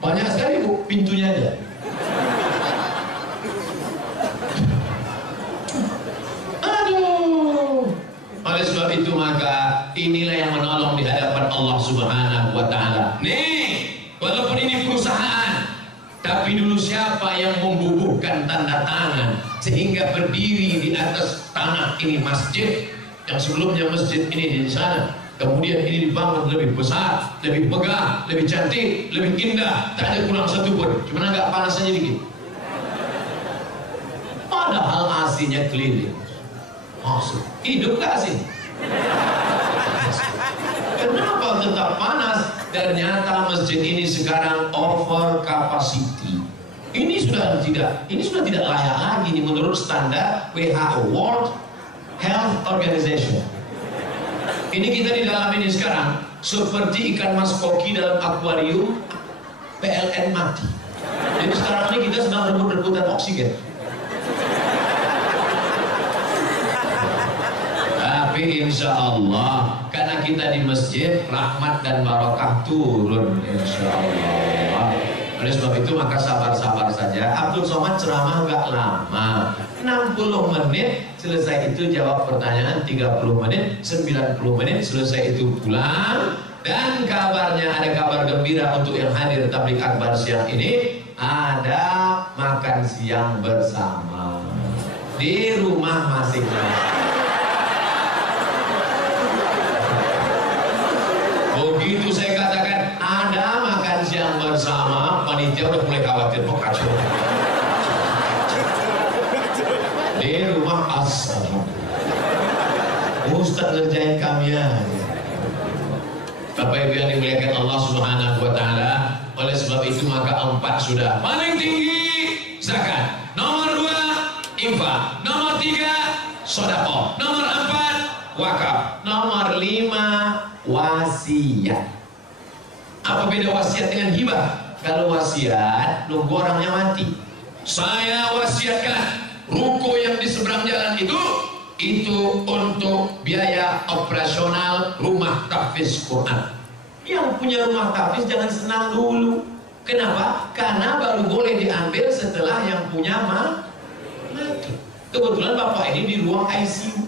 Banyak sekali Bu, pintunya aja. Aduh. Oleh sebab itu maka inilah yang menolong di hadapan Allah Subhanahu wa taala. Nih, walaupun ini perusahaan, tapi dulu siapa yang membubuhkan tanda tangan sehingga berdiri di atas tanah ini masjid, yang sebelumnya masjid ini di sana, kemudian ini dibangun lebih besar, lebih megah, lebih cantik, lebih indah, tak ada kurang satu pun, cuma agak panas saja dikit. Padahal aslinya keliling. Maksud, hidup gak sih? Kenapa tetap panas? Ternyata masjid ini sekarang over capacity. Ini sudah tidak layak lagi menurut standar WHO, World Health Organization. Ini kita di dalam ini sekarang seperti ikan mas koki dalam akuarium PLN mati. Jadi sekarang ini kita sedang rebut-rebutan oksigen. Tapi insya Allah karena kita di masjid, rahmat dan barakah turun insya Allah. Oleh sebab itu maka sabar-sabar saja. Abdul Somad ceramah nggak lama, 60 menit selesai itu jawab pertanyaan, 30 menit, 90 menit selesai itu pulang. Dan kabarnya ada kabar gembira untuk yang hadir tabligh akbar siang ini, ada makan siang bersama di rumah masing-masing. Begitu saya katakan ada makan siang bersama, panitia udah mulai khawatir mau kacau. Di rumah asal Ustaz ngerjain kami aja. Bapak Ibu yang dimuliakan Allah Subhanahu wa taala, oleh sebab itu maka 4 sudah paling tinggi zakat, nomor 2 infak, nomor 3 sedekah, nomor 4 wakaf, nomor 5 wasiat. Apa beda wasiat dengan hibah? Kalau wasiat nunggu orangnya mati. Saya wasiatkan ruko yang di seberang jalan itu untuk biaya operasional rumah tahfiz Quran. Yang punya rumah tahfiz jangan senang dulu. Kenapa? Karena baru boleh diambil setelah yang punya mati. Kebetulan bapak ini di ruang ICU.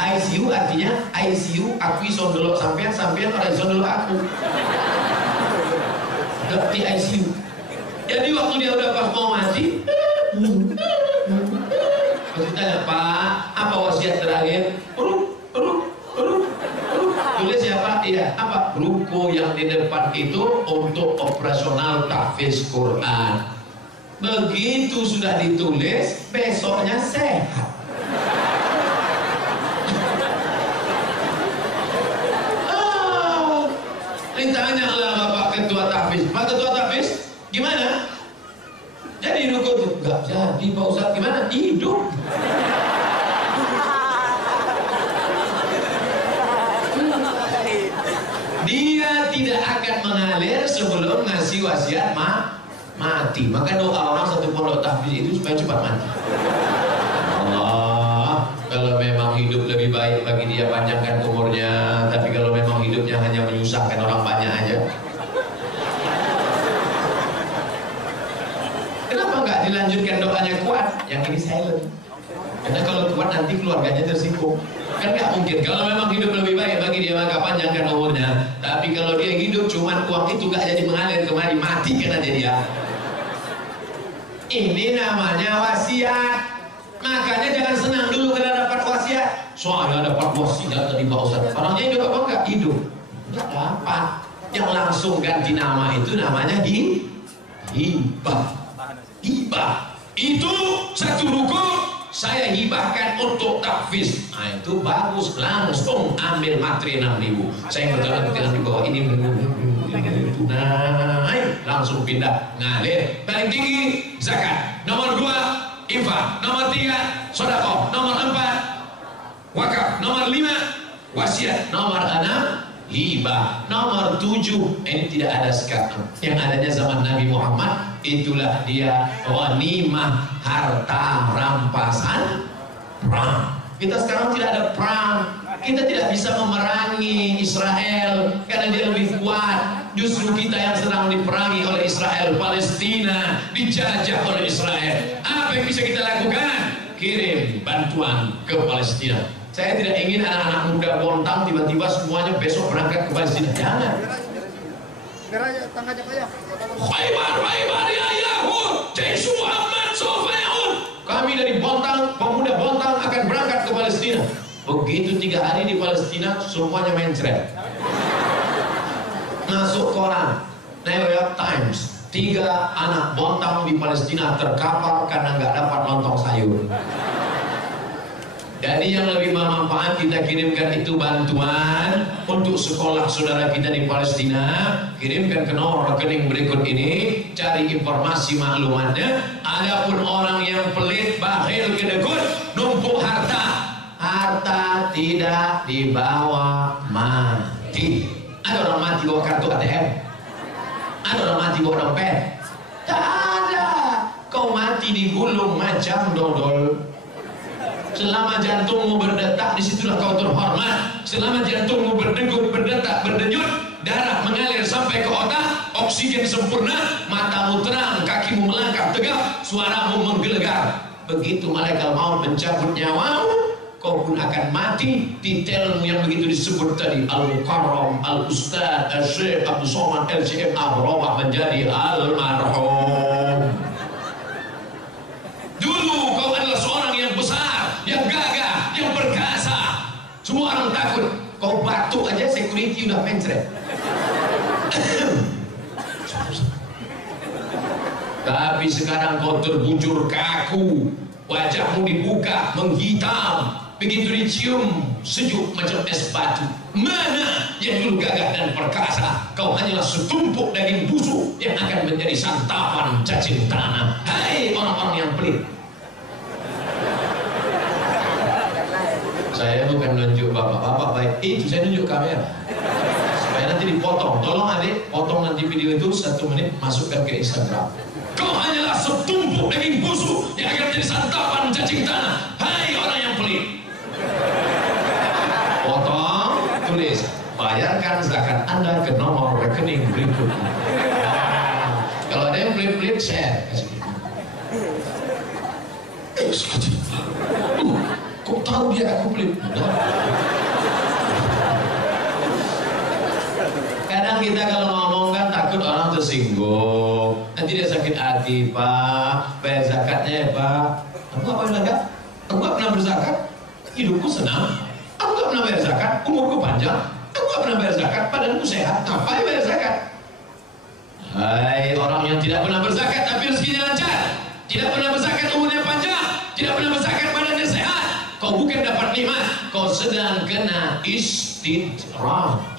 ICU artinya ICU aku iso ndelok sampean ora iso ndelok aku. Di ICU. Jadi waktu dia udah pas mau mati, masih tanya, Pak, apa wasiat terakhir? Tulis ya Pak, iya. Apa? Ruko yang di depan itu untuk operasional tahfiz Quran. Begitu sudah ditulis, besoknya sehat. Ditanya lah Bapak Ketua Tahfiz, Pak Ketua Tahfiz, gimana? Jadi ruko itu nggak jadi Pak Ustadz, gimana? Hidup. Dia tidak akan mengalir sebelum ngasih wasiat mati. Maka doa orang satu pondok tahfiz itu supaya cepat mati. Allah, kalau memang hidup lebih baik bagi dia panjangkan umurnya. Tapi kalau memang hidupnya hanya menyusahkan orang banyak aja, kenapa nggak dilanjutkan doanya kuat? Yang ini silent. Karena kalau kuat nanti keluarganya tersinggung. Kan nggak mungkin. Kalau memang hidup lebih baik bagi dia maka panjangkan umurnya. Tapi kalau dia hidup cuman uang itu nggak jadi mengalir kemari, mati kan aja dia. Ini namanya wasiat. Makanya jangan senang dulu karena dapat wasiat. Soalnya dapat wasiat tadi Pak Ustadz. Orangnya hidup apa enggak? Hidup. Enggak dapat. Yang langsung ganti nama itu namanya hibah. Hibah. Itu satu ruko saya hibahkan untuk tahfiz. Nah itu bagus, langsung ambil materi 6.000. Saya berjalan dengan di bawah ini naik, langsung pindah ngalir. Paling tinggi zakat, nomor 2 infak, nomor 3 sedekah, nomor 4 wakaf, nomor 5 wasiat, nomor 6 hibah, nomor 7 ini tidak ada sekarang. Yang adanya zaman Nabi Muhammad, itulah dia ghanimah, harta rampasan perang. Kita sekarang tidak ada perang. Kita tidak bisa memerangi Israel karena dia lebih kuat. Justru kita yang sedang diperangi oleh Israel. Palestina dijajah oleh Israel. Apa yang bisa kita lakukan? Kirim bantuan ke Palestina. Saya tidak ingin anak-anak muda Bontang tiba-tiba semuanya besok berangkat ke Palestina. Jangan. Khaybar ya Yahud, Jaish Muhammad Sofaun. Kami dari Bontang, pemuda Bontang akan berangkat ke Palestina. Begitu 3 hari di Palestina, semuanya mencret. Masuk koran, New York Times, 3 anak Bontang di Palestina terkapar karena nggak dapat lontong sayur. Jadi yang lebih bermanfaat kita kirimkan itu bantuan untuk sekolah saudara kita di Palestina. Kirimkan ke nomor rekening berikut ini, cari informasi maklumatnya. Adapun orang yang pelit, bakhil, kedekut, numpuk harta, harta tidak dibawa mati. Ada orang mati bawa kartu ATM? Ada orang mati bawa dompet? Tak ada. Kau mati digulung macam dodol. Selama jantungmu berdetak, disitulah kau terhormat. Selama jantungmu berdegup, berdetak, berdenyut, darah mengalir sampai ke otak oksigen sempurna, matamu terang, kakimu melangkah tegap, suaramu menggelegar. Begitu malaikat maut mencabut nyawamu, kau pun akan mati. Titelmu yang begitu disebut tadi, Al-Mukarram, Al-Ustadz, Al-Syekh, Abu Somad, LCM, berubah menjadi Al-Marhum. Dulu kau adalah seorang yang besar, yang gagah, yang perkasa. Semua orang takut. Kau batuk aja security udah mencret. Tapi sekarang kau terbujur kaku, wajahmu dibuka, menghitam, begitu dicium sejuk macam es batu. Mana yang dulu gagah dan perkasa? Kau hanyalah setumpuk daging busuk yang akan menjadi santapan cacing tanah. Hai orang-orang yang pelit. Saya bukan nunjuk bapak-bapak baik, itu saya nunjuk kamera supaya nanti dipotong. Tolong adik, potong nanti video itu 1 menit, masukkan ke Instagram. Kau hanyalah setumpuk daging busuk yang akan menjadi santapan cacing tanah. Hai orang yang pelit. Potong, tulis, bayarkan zakat Anda ke nomor rekening berikut. Kalau ada yang pelit-pelit, share. Kok tahu dia aku pelit? Kadang kita kalau ngomong kan takut orang tersinggung, nanti dia sakit hati. Pak, bayar zakatnya ya Pak. Aku gak bayar zakat, aku gak pernah berzakat, hidupku senang. Aku gak pernah bayar zakat, umurku panjang. Aku gak pernah bayar zakat, badanku sehat. Ngapain bayar zakat? Hai orang yang tidak pernah berzakat tapi rezekinya lancar, tidak pernah berzakat umurnya panjang, tidak pernah berzakat badannya sehat. Kau bukan dapat nikmat, kau sedang kena istidraj.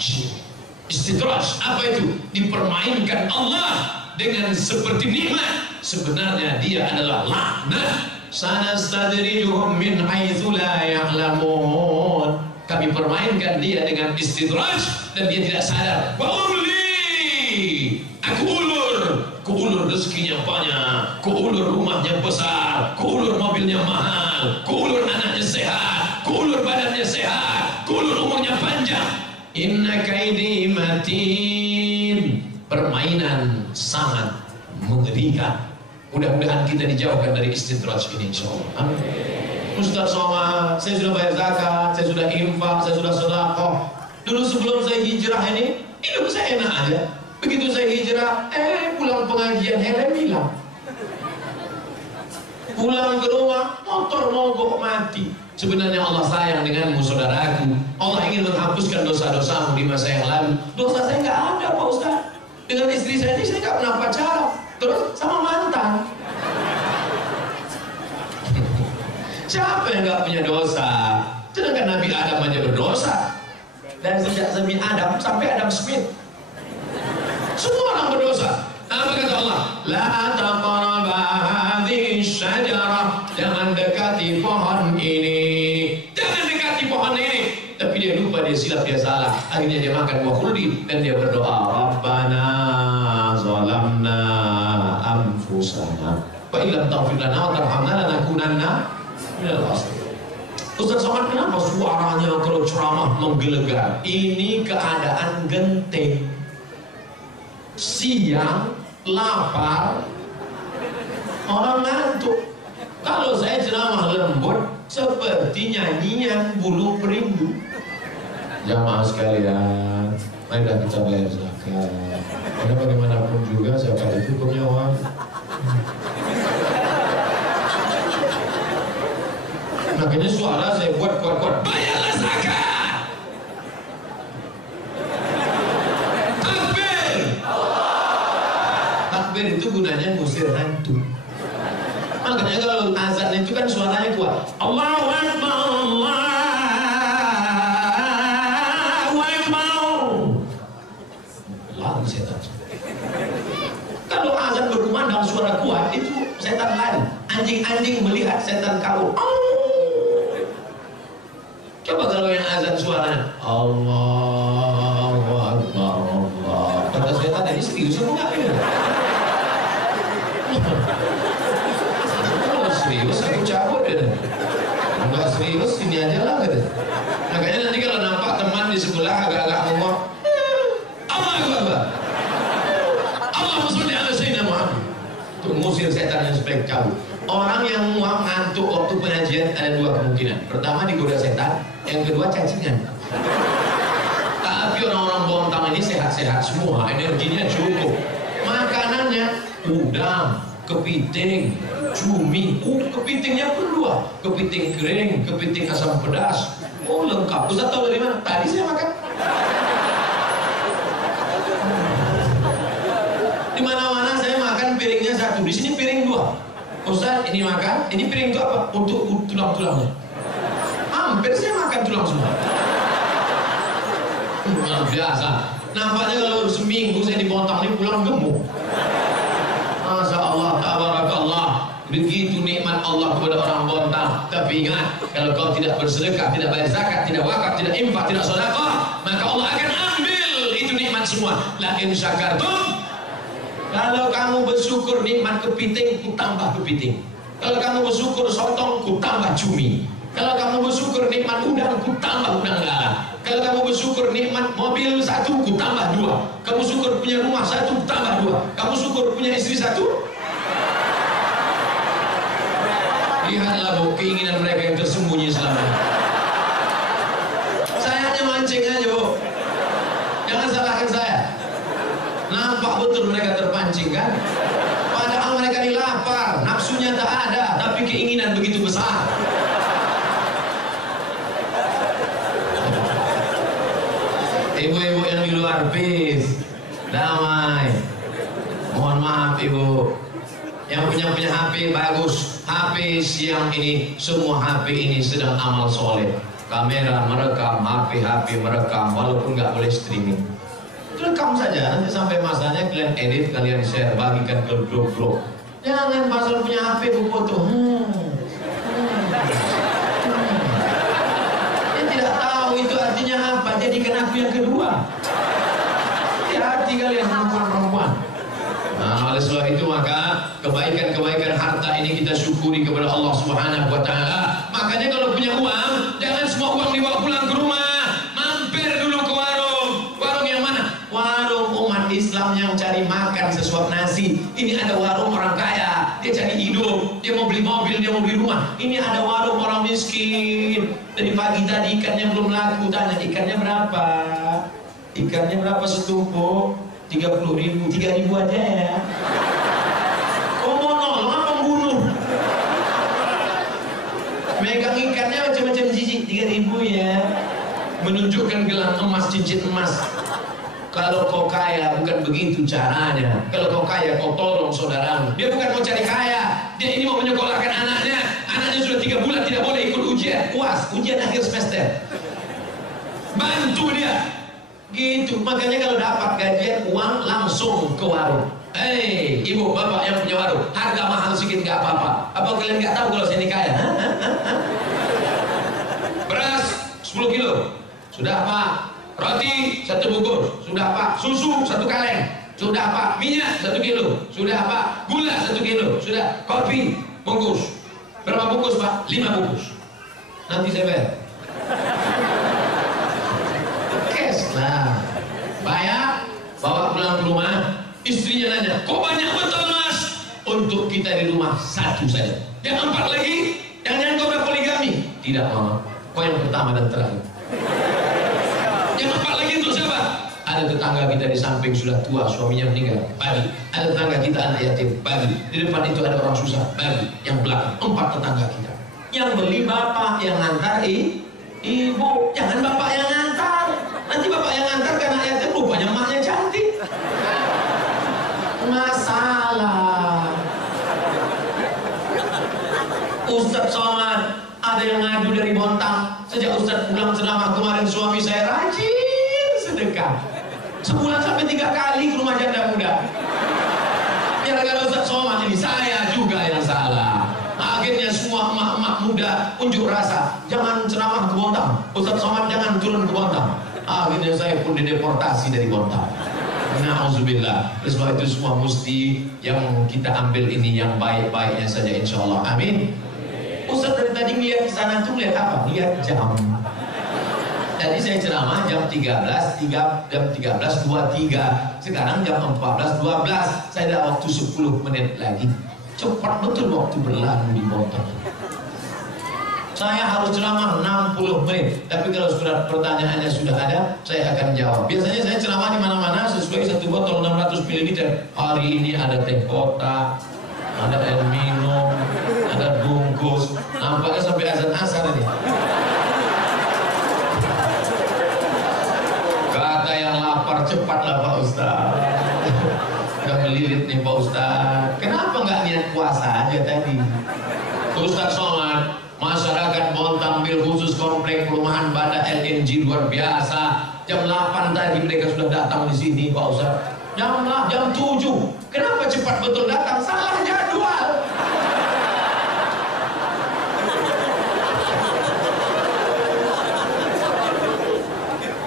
Istidraj apa itu? Dipermainkan Allah dengan seperti nikmat, sebenarnya dia adalah laknat. Sanastadrijuhum min haitsu la ya'lamun. Kami permainkan dia dengan istidraj dan dia tidak sadar. Wa umli, aku ulur rezekinya banyak, kuulur rumahnya besar, kuulur mobilnya mahal, kuulur anaknya sehat, kuulur badannya sehat, kuulur umurnya panjang. Inna kaidi matin. Permainan sangat mengerikan. Mudah-mudahan kita dijauhkan dari istidraj ini insyaallah. Amin. Ustaz Somad, saya sudah bayar zakat, saya sudah infak, saya sudah sedekah. Dulu sebelum saya hijrah ini, hidup saya enak aja. Begitu saya hijrah, pulang pengajian helm hilang. Pulang ke rumah, motor mogok mati. Sebenarnya Allah sayang denganmu saudaraku. Allah ingin menghapuskan dosa-dosamu di masa yang lalu. Dosa saya nggak ada Pak Ustaz. Dengan istri saya ini saya nggak pernah pacaran. Terus sama mantan. Siapa yang nggak punya dosa? Sedangkan Nabi Adam aja berdosa. Dan sejak Nabi Adam sampai Adam Smith, semua orang berdosa. Apa kata Allah? La taqrabu hadhihi syajarah. Jangan dekati pohon ini. Jangan dekati pohon ini. Tapi dia lupa, dia silap, dia salah. Akhirnya dia makan buah khuldi dan dia berdoa, Rabbana zalamna anfusana wa illam taghfir lana wa tarhamna lanakunanna minal khasirin. Ustaz Somad, kenapa suaranya kalau ceramah menggelegar? Ini keadaan genting. Siang, lapar, orang ngantuk. Kalau saya ceramah lembut, seperti nyanyian bulu perindu. Jamaah sekalian, marilah kita bayar zakat. Karena bagaimanapun juga zakat itu hukumnya wajib. Makanya suara saya buat kuat-kuat, bayarlah zakat. Takbir. Takbir itu gunanya ngusir hantu. Makanya kalau azan itu kan suaranya kuat. Allahu Akbar, Allahu Akbar. Lari setan. Kalau azan berkumandang suara kuat, itu setan lari. Anjing-anjing melihat setan kabur. Coba kalau yang azan suaranya Allahu Akbar, Allah. Kata setan ini serius apa enggak ini? Kalau serius aku cabut ya. Enggak serius ini aja lah gitu. Makanya nanti kalau nampak teman di sebelah agak-agak ngomong Allahu Akbar, untuk ngusir setan yang supaya cabut. Orang yang muak ngantuk waktu pengajian ada dua kemungkinan. Pertama digoda setan, yang kedua cacingan. Tapi orang-orang Bontang ini sehat-sehat semua, energinya cukup. Makanannya udang, kepiting, cumi. Kepitingnya pun dua, kepiting kering, kepiting asam pedas. Oh lengkap. Ustaz tahu dari mana? Tadi saya makan. Di mana-mana saya makan piringnya satu. Di sini piring dua. Ustaz ini makan, ini piring itu apa? Untuk tulang-tulangnya. Hampir saya makan tulang semua. Luar biasa. Nampaknya kalau seminggu saya di Bontang ini pulang gemuk. Masya Allah, tabarakallah. Begitu nikmat Allah kepada orang Bontang. Tapi ingat, kalau kau tidak bersedekah, tidak bayar zakat, tidak wakaf, tidak infak, tidak sedekah, maka Allah akan ambil itu nikmat semua. La in syakartum. Kalau kamu bersyukur nikmat kepiting, ku tambah kepiting. Kalau kamu bersyukur sotong, ku tambah cumi. Kalau kamu bersyukur nikmat udang, ku tambah udang galah. Kalau kamu bersyukur nikmat mobil satu, ku tambah dua. Kamu syukur punya rumah satu, ku tambah dua. Kamu syukur punya istri satu. Lihatlah bu, keinginan mereka yang tersembunyi selama ini. Saya hanya mancing aja bu. Jangan salahkan saya. Nampak betul mereka terpancing kan? Padahal mereka ini lapar, nafsunya tak ada, tapi keinginan begitu besar. Ibu-ibu yang di luar, peace, damai. Mohon maaf ibu. Yang punya HP bagus, HP siang ini, semua HP ini sedang amal soleh. Kamera merekam, HP merekam, walaupun nggak boleh streaming. Rekam saja, nanti sampai masanya kalian edit, kalian share, bagikan ke grup-grup. Jangan pasal punya HP bu foto. Dia tidak tahu itu artinya apa. Jadikan aku yang kedua. Hati-hati kalian perempuan-perempuan. Nah, oleh sebab itu maka kebaikan-kebaikan harta ini kita syukuri kepada Allah Subhanahu wa taala. Makanya kalau punya uang, jangan semua uang dibawa pulang ke rumah. Mampir dulu ke warung. Warung yang mana? Warung umat Islam yang cari makan sesuap nasi. Ini ada warung orang kaya, dia cari hidup, dia mau beli mobil, dia mau beli rumah. Ini ada warung orang miskin. Dari pagi tadi ikannya belum laku, tanya ikannya berapa? Ikannya berapa setumpuk? 30.000, 3.000 aja ya. Oh mau nolong apa membunuh? Megang ikannya macam-macam jijik, 3.000 ya. Menunjukkan gelang emas, cincin emas. Kalau kau kaya bukan begitu caranya. Kalau kau kaya kau tolong saudaramu. Dia bukan mau cari kaya, dia ini mau menyekolahkan anaknya. Anaknya sudah 3 bulan tidak boleh ikut ujian UAS, ujian akhir semester. Bantu dia. Gitu, makanya kalau dapat gajian uang langsung ke warung. Hei, ibu, bapak yang punya warung, harga mahal sedikit nggak apa-apa. Apa kalian nggak tahu kalau saya ini kaya? Beras 10 kilo, sudah pak. Roti 1 bungkus, sudah pak. Susu 1 kaleng, sudah pak. Minyak 1 kilo, sudah pak. Gula 1 kilo, sudah. Kopi bungkus, berapa bungkus pak? 5 bungkus. Nanti saya bayar. Nah, bayar, bawa pulang ke rumah. Istrinya nanya, kok banyak betul mas? Untuk kita di rumah 1 saja. Yang 4 lagi, jangan kau udah poligami. Tidak mama, kau yang pertama dan terakhir. Yang 4 lagi untuk siapa? Ada tetangga kita di samping sudah tua, suaminya meninggal, bagi. Ada tetangga kita anak yatim, bagi. Di depan itu ada orang susah, bagi. Yang belakang, 4 tetangga kita. Yang beli bapak, yang ngantar ibu. Jangan bapak yang ngantar. Nanti bapak yang ngantar karena ayatnya rupanya emaknya cantik. Masalah. Ustadz Somad, ada yang ngadu dari Bontang. Sejak Ustadz pulang ceramah kemarin, suami saya rajin sedekah. Sebulan sampai 3 kali ke rumah janda muda. Gara-gara Ustadz Somad ini, saya juga yang salah. Akhirnya semua emak-emak muda unjuk rasa, jangan ceramah ke Bontang. Ustadz Somad jangan turun ke Bontang. Akhirnya saya pun dideportasi dari Bontang. Na'udzubillah. Sebab itu semua mesti yang kita ambil ini yang baik-baiknya saja insya Allah. Amin. Ustaz dari tadi lihat ke sana tuh lihat apa? Lihat jam. Tadi saya ceramah jam 13.23. Sekarang jam 14.12. Saya ada waktu 10 menit lagi. Cepat betul waktu berlalu di motor. Saya harus ceramah 60 menit. Tapi kalau surat pertanyaannya sudah ada, saya akan jawab. Biasanya saya ceramah di mana-mana sesuai satu botol 600 ml. Hari ini ada teh kotak, ada air minum, ada bungkus. Nampaknya sampai azan asar ini. Kata yang lapar cepatlah Pak Ustaz. Udah melilit nih Pak Ustaz. Kenapa nggak niat puasa aja tadi? Ustaz Somad, masyarakat Montampil khusus komplek perumahan Banda LNG luar biasa. Jam 8 tadi mereka sudah datang di sini Pak Ustaz. Jam 7. Kenapa cepat betul datang? Salah jadwal.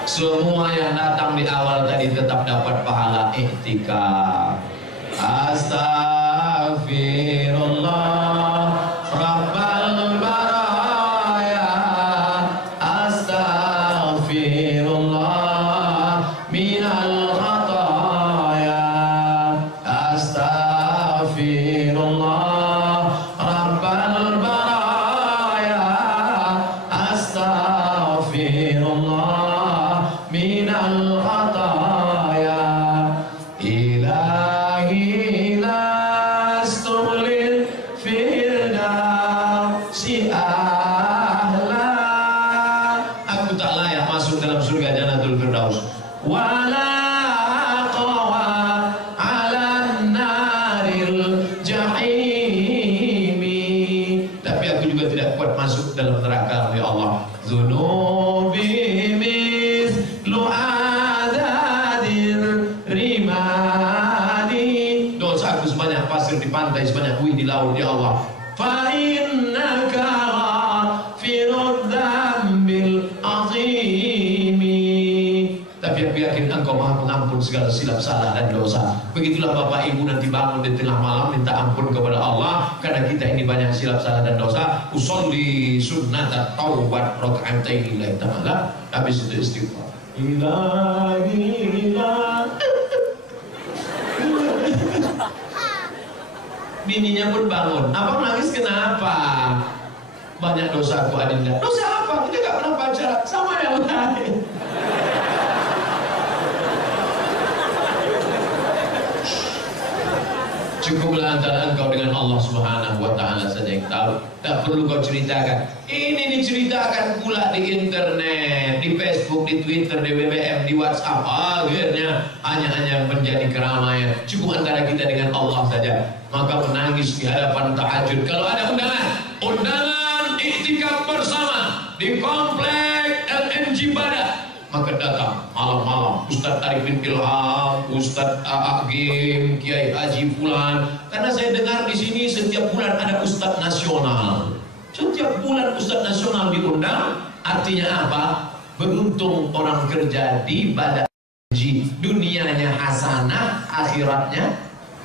Semua yang datang di awal tadi tetap dapat pahala iktikaf. Astaghfirullah Rabbal baraya. Astaghfirullah minal khataya. Astaghfirullah Rabbal baraya. Astaghfirullah minal khataya. Ilahi lastulil firdausi ahla. Aku tak layak masuk dalam surga Jannatul Firdaus. Wala qawa ala naril jahimi. Tapi aku juga tidak kuat masuk dalam neraka ya Allah. Zunubi mislu adadir rimani. Dosa aku sebanyak pasir di pantai, sebanyak buih di laut ya Allah. Fa innaka ghafirud dzambil azimi. Tapi aku yakin engkau maha pengampun segala silap salah dan dosa. Begitulah Bapak Ibu nanti bangun di tengah malam minta ampun kepada Allah karena kita ini banyak silap salah dan dosa. Usolli sunnat taubat raka'atain lillahi ta'ala. Habis itu istighfar. Ilahi. Bininya pun bangun. Abang nangis kenapa? Banyak dosa aku Adinda. Dosa apa? Kita gak pernah pacaran sama yang lain. Cukuplah antara engkau dengan Allah Subhanahu wa Ta'ala saja yang tahu. Tak perlu kau ceritakan. Ini diceritakan pula di internet, di Facebook, di Twitter, di BBM, di WhatsApp. Akhirnya hanya menjadi keramaian. Cukup antara kita dengan Allah saja. Maka menangis di hadapan tahajud. Kalau ada undangan iktikaf bersama di komplek LNG Banda, maka datang malam-malam Ustadz Arifin Ilham, Ustadz Agim, Kiai Haji Fulan. Karena saya dengar di sini setiap bulan ada Ustadz nasional. Setiap bulan Ustadz nasional diundang. Artinya apa? Beruntung orang kerja di Banda LNG. Dunianya hasanah, akhiratnya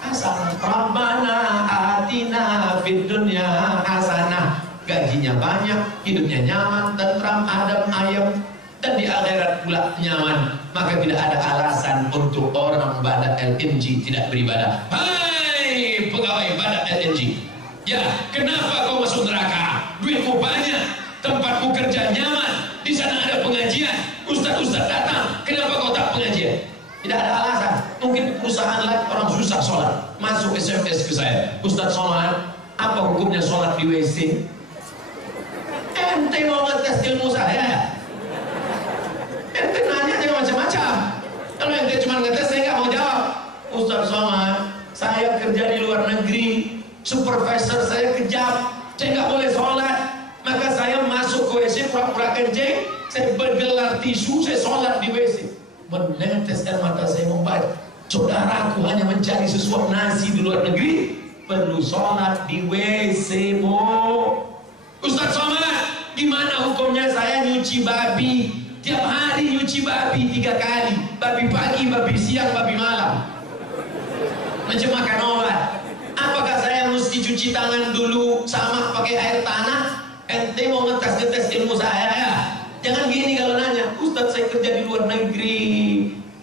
hasanah. Rabbana atina fid dunya hasanah. Gajinya banyak, hidupnya nyaman, tentram, adem, ayem. Dan di akhirat pula nyaman. Maka tidak ada alasan untuk orang Banda LNG tidak beribadah. Hai pegawai Banda LNG, ya kenapa kau masuk neraka? Duitmu banyak, tempatmu kerja nyaman, di sana ada pengajian, ustaz-ustaz datang, kenapa kau tak pengajian? Tidak ada alasan. Mungkin perusahaan lain orang susah sholat, masuk SMS ke saya, Ustaz Somad, apa hukumnya sholat di WC? Ente mau ngetes ilmu saya? Ente nanya jangan macam-macam. Kalau ente cuma ngetes saya nggak mau jawab. Ustaz Somad, saya kerja di luar negeri, supervisor saya kejam, saya nggak boleh sholat. Maka saya masuk ke WC pura-pura kencing, saya bergelar tisu, saya sholat di WC. Menetes air mata saya membaca. Saudaraku hanya mencari sesuap nasi di luar negeri, perlu sholat di WC, Bu. Ustaz Somad, gimana hukumnya saya nyuci babi? Tiap hari nyuci babi 3 kali, babi pagi, babi siang, babi malam. Macam makan obat. Apakah saya mesti cuci tangan dulu sama pakai air tanah? Ente mau ngetes-ngetes ilmu saya ya? Jangan gini kalau nanya, Ustaz saya kerja di luar negeri,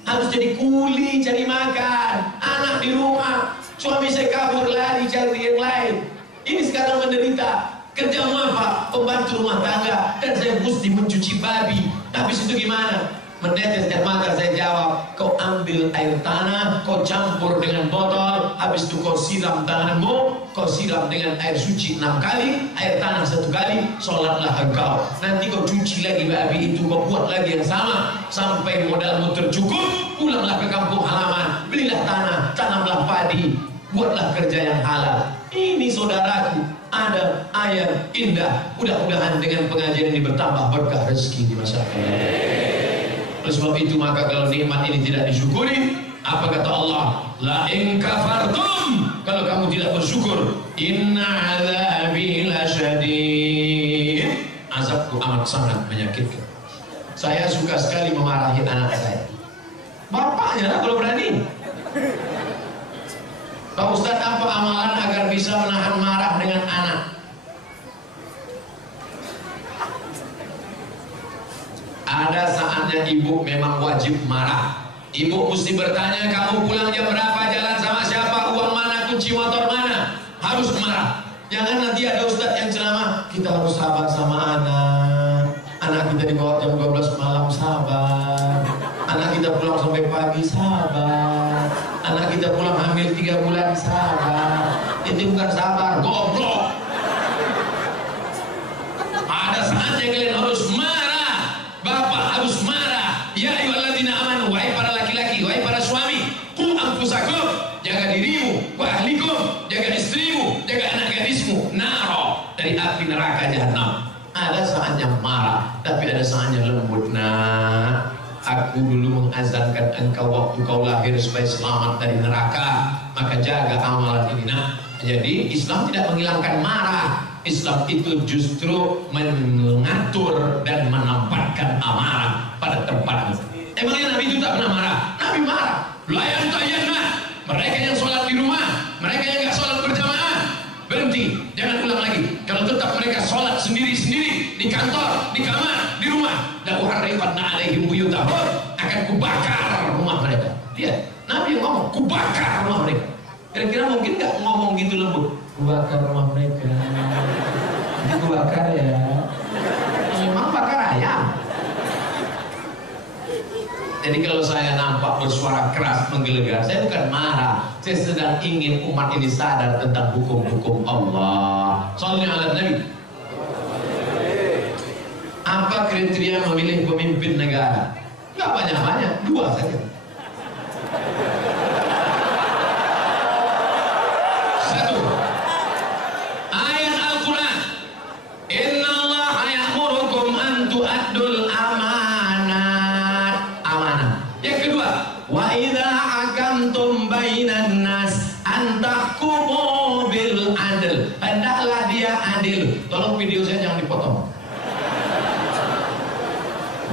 harus jadi kuli cari makan, anak di rumah, suami saya kabur lari cari yang lain. Ini sekarang menderita. Kerjamu apa? Pembantu rumah tangga, dan saya mesti mencuci babi. Habis itu gimana? Menetes air mata. Saya jawab, kau ambil air tanah, kau campur dengan botol, habis itu kau siram tanganmu, kau siram dengan air suci 6 kali, air tanah 1 kali, sholatlah engkau. Nanti kau cuci lagi babi itu, kau buat lagi yang sama sampai modalmu tercukup. Pulanglah ke kampung halaman, belilah tanah, tanamlah padi, buatlah kerja yang halal. Ini saudaraku, ada ayat indah. Mudah-mudahan dengan pengajian ini bertambah berkah rezeki di masyarakat. Oleh sebab itu maka kalau nikmat ini tidak disyukuri, apa kata Allah? La in kafartum, kalau kamu tidak bersyukur, inna azabi lasyadid, azabku amat sangat menyakitkan. Saya suka sekali memarahi anak saya. Bapaknya lah kalau berani. Pak Ustadz, apa amalan agar bisa menahan marah dengan anak? Ada saatnya ibu memang wajib marah. Ibu mesti bertanya, kamu pulang jam berapa, jalan sama siapa, uang mana, kunci motor mana. Harus marah. Jangan nanti ada Ustadz yang ceramah, kita harus sabar sama anak. Anak kita dibawa jam 12 malam, sabar. Anak kita pulang sampai pagi, sabar. Anak kita pulang hamil 3 bulan, sabar. Itu bukan sabar, goblok. Ada saatnya kalian harus marah. Bapak harus marah. Ya ayyuhalladzina amanu, wahai para laki-laki, wahai para suami, qu anfusakum, jaga dirimu, wa ahlikum, jaga istrimu, jaga anak gadismu, naro, dari api neraka jahanam. Ada saatnya marah, tapi ada saatnya lembut. Nah, aku dulu mengazankan engkau waktu kau lahir supaya selamat dari neraka, maka jaga amalan ini. Nah, jadi Islam tidak menghilangkan marah. Islam itu justru mengatur dan menempatkan amarah pada tempatnya. Emangnya Nabi itu tak pernah marah? Nabi marah. Layan tayyana, mereka yang sholat di rumah, mereka yang nggak sholat berjamaah, berhenti, jangan ulang lagi. Kalau tetap mereka sholat sendiri-sendiri di kantor, di kamar, di rumah, la uharriqanna alaihim buyutahum, akan kubakar rumah mereka. Lihat, Nabi yang ngomong, kubakar rumah mereka. Kira-kira mungkin nggak ngomong gitu lembut? Kubakar rumah mereka. Kubakar ya. Memang bakar ayam. Jadi kalau saya nampak bersuara keras menggelegar, saya bukan marah. Saya sedang ingin umat ini sadar tentang hukum-hukum Allah. Soalnya ala Nabi. Apa kriteria memilih pemimpin negara? Nggak banyak-banyak, 2 saja. Hendaklah dia adil. Tolong video saya jangan dipotong.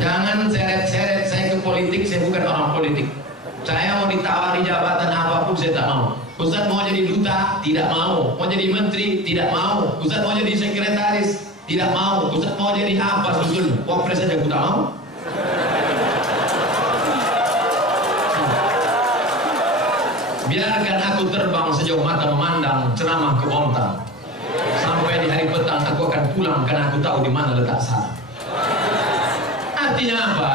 Jangan seret-seret saya ke politik. Saya bukan orang politik. Saya mau ditawari jabatan apapun saya tak mau. Ustaz mau jadi duta, tidak mau. Mau jadi menteri, tidak mau. Ustaz mau jadi sekretaris, tidak mau. Ustaz mau jadi apa sebetulnya? Wapres saja aku tak mau. Biarkan aku terbang sejauh mata memandang, ceramah ke Bontang. Sampai di hari petang aku akan pulang karena aku tahu di mana letak sana. Artinya apa?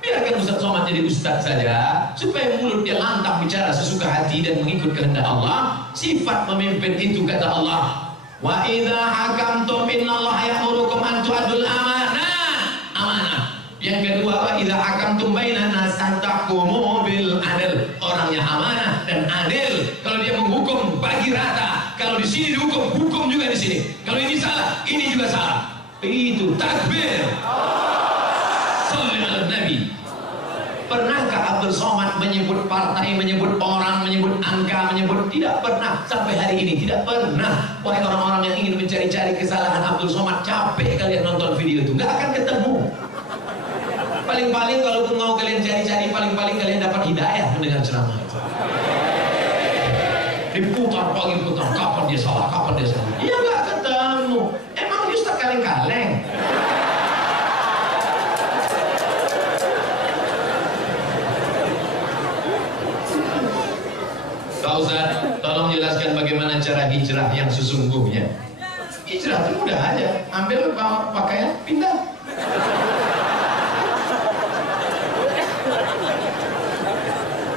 Biarkan Ustaz Somad jadi ustaz saja, supaya mulut dia lantang bicara sesuka hati dan mengikut kehendak Allah. Sifat pemimpin itu kata Allah, wa idza hakamtum innallaha ya'murukum an tu'addul amanah. Yang kedua, wa idza hakamtum bainan nas an tahkumu bil adl. Orangnya amanah dan adil. Kalau dia menghukum bagi rata. Kalau di sini dihukum, hukum juga di sini. Kalau ini salah, ini juga salah. Itu takbir. Shalli ala Nabi. Pernahkah Abdul Somad menyebut partai, menyebut orang, menyebut angka, menyebut? Tidak pernah sampai hari ini, tidak pernah. Wahai orang-orang yang ingin mencari-cari kesalahan Abdul Somad, capek kalian nonton video itu, nggak akan ketemu. Paling-paling kalaupun mau kalian cari-cari, paling-paling kalian dapat hidayah mendengar ceramah itu. Diputar pagi putar, kapan dia salah, kapan dia salah. Iya nggak ketemu. Emang Ustaz kaleng-kaleng. Pak Ustaz, tolong jelaskan bagaimana cara hijrah yang sesungguhnya. Hijrah itu mudah aja, ambil pakaian, pindah.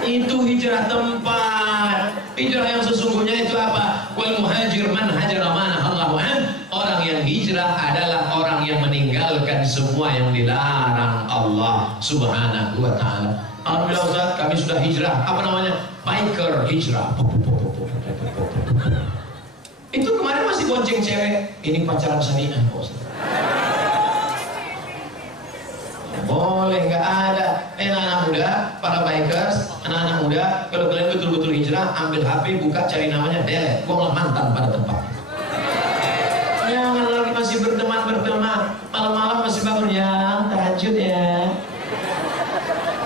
Itu hijrah tempat. Hijrah yang sesungguhnya itu apa? Wal muhajir man hajara ma nahallahu an. Orang yang hijrah adalah orang yang meninggalkan semua yang dilarang Allah Subhanahu wa taala. Alhamdulillah Ustaz, kami sudah hijrah. Apa namanya? Biker hijrah. Itu kemarin masih gonceng cewek. Ini pacaran syariah Ustaz. Boleh, nggak ada. Anak-anak muda, para bikers, anak-anak muda, kalau kalian betul-betul hijrah, ambil HP, buka, cari namanya, delete, buanglah mantan pada tempat. Jangan lagi masih berteman, malam-malam masih bangun, ya, tahajud ya.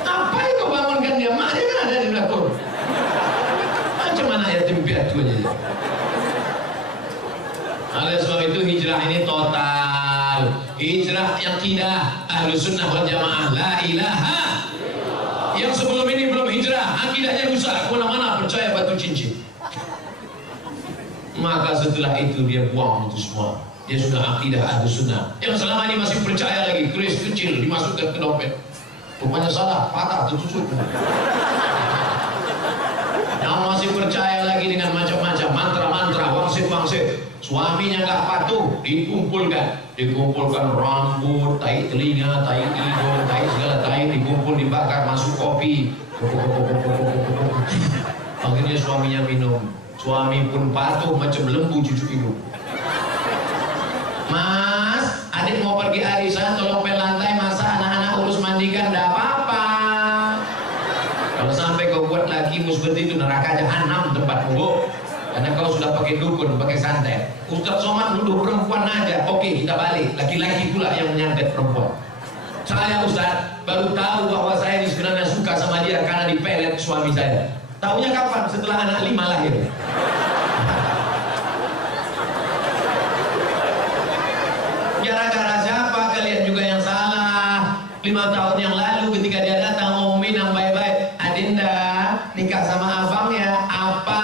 Apa yang kau bangunkan dia? Maknya kan ada di belakang. Macam mana yatim piatu aja. Oleh sebab itu hijrah ini total. Hijrah yang akidah Ahlus Sunnah wal Jamaah, la ilaha. Yang sebelum ini belum hijrah, akidahnya rusak, kemana-mana percaya batu cincin. Maka setelah itu dia buang itu semua. Dia sudah akidah Ahlus Sunnah. Yang selama ini masih percaya lagi, keris kecil dimasukkan ke dompet. Rupanya salah, patah, tertusuk. Yang masih percaya lagi dengan macam-macam mantra-mantra, wangsit-wangsit. Suaminya nggak patuh, dikumpulkan rambut, tai telinga, tai hidung, tai segala tai dikumpul, dibakar, masuk kopi. Akhirnya suaminya minum. Suami pun patuh macam lembu cucu hidung. Mas, adik mau pergi arisan, tolong pel lantai, masa anak-anak urus mandikan, enggak apa-apa. Kalau sampai kau buat lagi seperti itu, neraka jahanam tempatmu. Karena kau sudah pakai dukun, pakai santet. Ustaz Somad nuduh perempuan aja. Oke, kita balik. Laki-laki pula yang menyantet perempuan. Saya Ustaz baru tahu bahwa saya ini sebenarnya suka sama dia karena dipelet suami saya. Taunya kapan? Setelah anak 5 lahir. Gara-gara siapa kalian juga yang salah? 5 tahun yang lalu ketika dia datang ngomongin yang baik-baik, Adinda nikah sama abang ya. Apa?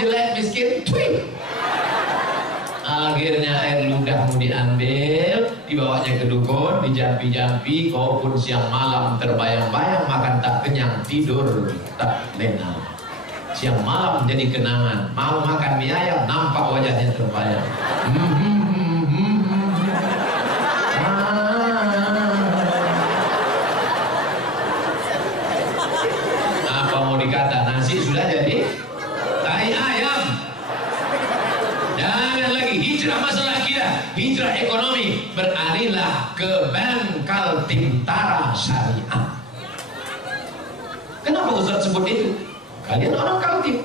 Jelek miskin? Twing. Akhirnya air ludahmu diambil, dibawanya ke dukun, dijampi-jampi, kau pun siang malam terbayang-bayang, makan tak kenyang, tidur tak lena. Siang malam jadi kenangan, mau makan mie ayam, nampak wajahnya terbayang. Apa mau dikata, nasi sudah jadi tai ayam. Jangan lagi hijrah masalah akidah, hijrah ekonomi, beralihlah ke Bangkal Tintara Syariah. Kenapa Ustaz sebut itu? Kalian orang Kaltim,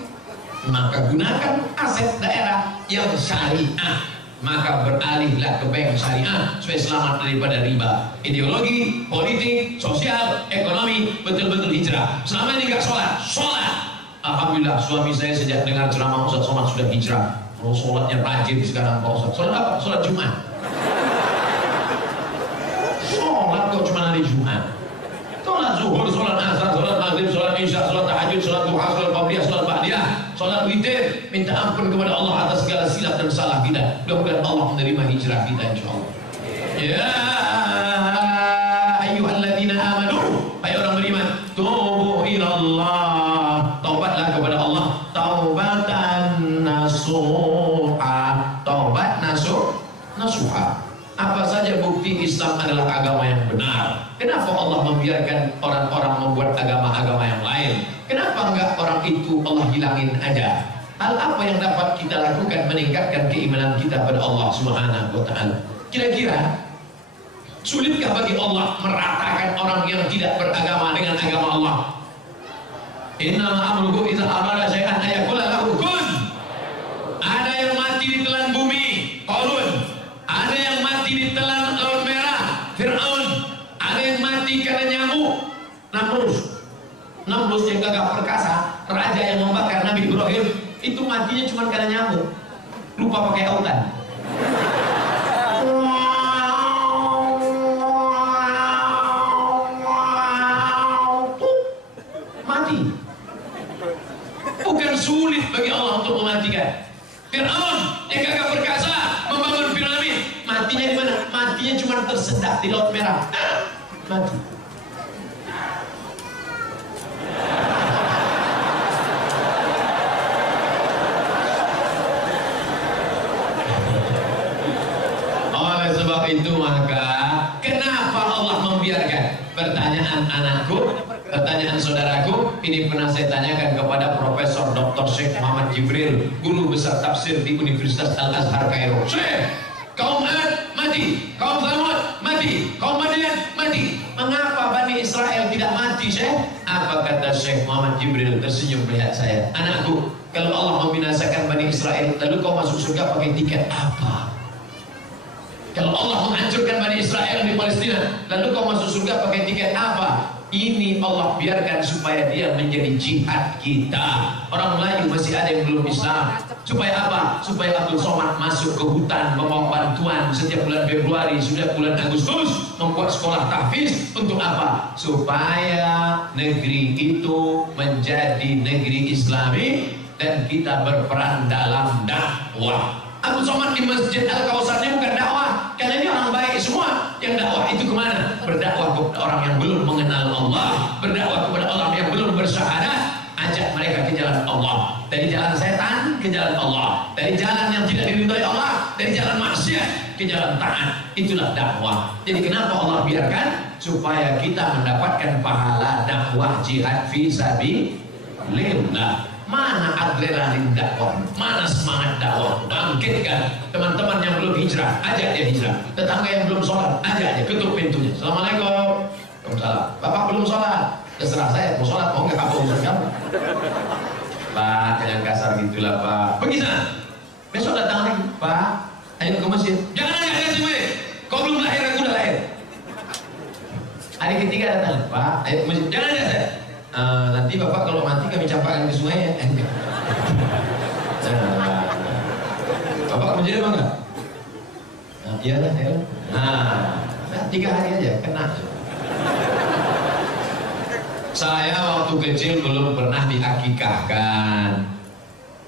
maka gunakan aset daerah yang syariah. Maka beralihlah ke bank syariah supaya selamat daripada riba. Ideologi, politik, sosial, ekonomi, betul-betul hijrah. Selama ini nggak sholat. Alhamdulillah suami saya sejak dengar ceramah Ustaz Somad sudah hijrah. Oh, sholatnya rajin sekarang Pak Ustaz. Sholat apa? Sholat Jumat. Sholat kok cuma hari Jumat. Sholat zuhur, sholat asar, sholat maghrib, sholat isya, sholat tahajud, sholat duha, sholat qabliyah, sholat ba'diyah, sholat witir. Minta ampun kepada Allah atas segala silap dan salah kita. Mudah-mudahan Allah menerima hijrah kita insyaallah. Ya ayyuhalladzina amanu, hai orang beriman, tubu ilallah, taubatlah kepada Allah, taubatan nasuha, taubat nasuha. Apa saja bukti Islam adalah agama yang benar. Kenapa Allah membiarkan orang-orang membuat agama-agama yang lain? Kenapa enggak orang itu Allah hilangin aja? Hal apa yang dapat kita lakukan meningkatkan keimanan kita pada Allah Subhanahu wa taala? Kira-kira sulitkah bagi Allah meratakan orang yang tidak beragama dengan agama Allah? Innama amruhu idza arada syai'an ayaqula lahu kun. Ada yang mati ditelan bumi, Qarun. Ada yang mati ditelan Laut Merah, Fir'aun. Ada yang mati karena nyamuk, Namrus yang gagah perkasa, raja yang membakar Nabi Ibrahim, itu matinya cuma karena nyamuk, lupa pakai autan. Mati. Bukan sulit bagi Allah untuk mematikan. Fir'aun yang gagah perkasa membangun piramid, matinya di mana? Matinya cuma tersedak di Laut Merah. Mati. Oleh sebab itu maka kenapa Allah membiarkan? Pertanyaan anakku, pertanyaan saudaraku, ini pernah saya tanyakan kepada Profesor Dr. Syekh Muhammad Jibril, guru besar tafsir di Universitas Al-Azhar Kairo. Syekh, kaum Ad mati, kaum Thamud mati, kaum Madian mati. Mengapa Bani Israel tidak mati, Syekh? Apa kata Syekh Muhammad Jibril tersenyum melihat saya? Anakku, kalau Allah membinasakan Bani Israel, lalu kau masuk surga pakai tiket apa? Kalau Allah menghancurkan Bani Israel di Palestina, lalu kau masuk surga pakai tiket apa? Ini Allah biarkan supaya dia menjadi jihad kita. Orang Melayu masih ada yang belum Islam. Supaya apa? Supaya Abdul Somad masuk ke hutan membawa bantuan setiap bulan Februari, sudah bulan Agustus, membuat sekolah tahfiz. Untuk apa? Supaya negeri itu menjadi negeri Islami dan kita berperan dalam dakwah. Abdul Somad di Masjid Al-Kausar ini bukan dakwah, karena ini orang baik semua. Yang dakwah itu kemana? Berdakwah kepada orang yang belum mengenal Allah, berdakwah kepada orang yang belum bersyahadat. Ajak mereka ke jalan Allah, dari jalan setan ke jalan Allah, dari jalan yang tidak diridhoi Allah, dari jalan maksiat ke jalan taat. Itulah dakwah. Jadi kenapa Allah biarkan? Supaya kita mendapatkan pahala dakwah jihad fi sabilillah. Mana adrenalin dakwah, mana semangat dakwah? Bangkitkan teman-teman yang belum hijrah, ajak dia hijrah. Tetangga yang belum sholat, ajak dia, ketuk pintunya. Assalamualaikum. Waalaikumsalam. Bapak belum sholat? Terserah saya, mau sholat mau nggak, apa urusan kamu? Pak, jangan kasar gitulah Pak. Pergi sana. Besok datang lagi, Pak. Ayo ke masjid. Jangan nanya semua. Kau belum lahir, aku udah lahir. Hari ketiga datang, Pak. Ayo ke masjid. Jangan nanya saya. Nanti Bapak kalau mati kami campakkan ke sungai ya. Bapak ke masjid apa enggak? Iya lah, ya. Nah, 3 hari aja kena. Saya waktu kecil belum pernah diakikahkan.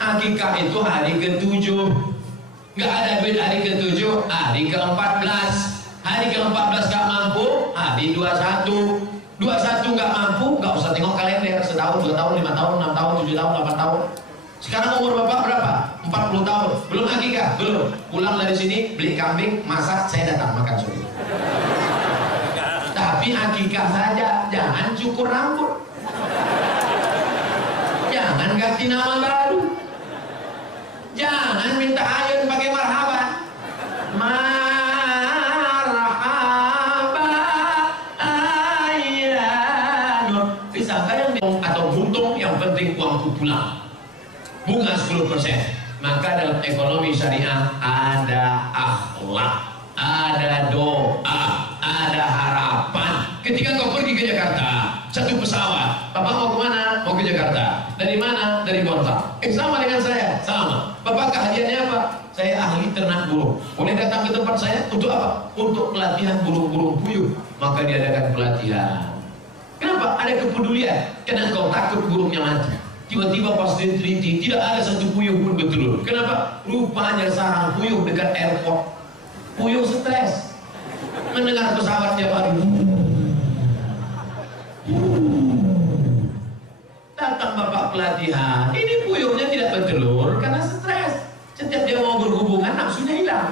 Akikah itu hari ke-7. Nggak ada duit hari ke-7, hari ke-14. Hari ke-14 nggak mampu, hari 21. 21 nggak mampu, nggak usah tengok kalender. Setahun, 2 tahun, 5 tahun, 6 tahun, 7 tahun, 8 tahun. Sekarang umur Bapak berapa? 40 tahun. Belum akikah? Belum. Pulang dari sini, beli kambing, masak, saya datang makan sore. Tapi akikah saja, jangan cukur rambut, jangan ganti nama baru, jangan minta ayun pakai marhaban. Marhaba ayyanun. Disangka yang atau buntung, yang penting uangku pulang. Bunga 10%. Maka dalam ekonomi syariah ada akhlak, ada doa, ada harapan. Ketika kau pergi ke Jakarta, satu pesawat, Bapak mau kemana? Mau ke Jakarta. Dari mana? Dari Bontang. Sama dengan saya, sama. Bapak keahliannya apa? Saya ahli ternak burung. Boleh datang ke tempat saya untuk apa? Untuk pelatihan burung-burung puyuh. Maka diadakan pelatihan. Kenapa? Ada kepedulian. Karena kau takut burungnya mati. Tiba-tiba pas diteliti, tidak ada satu puyuh pun betul. Kenapa? Rupanya sarang puyuh dekat airport. Puyuh stres mendengar pesawat tiap hari. Datang Bapak pelatihan, ini puyuhnya tidak bertelur karena stres. Setiap dia mau berhubungan nafsunya hilang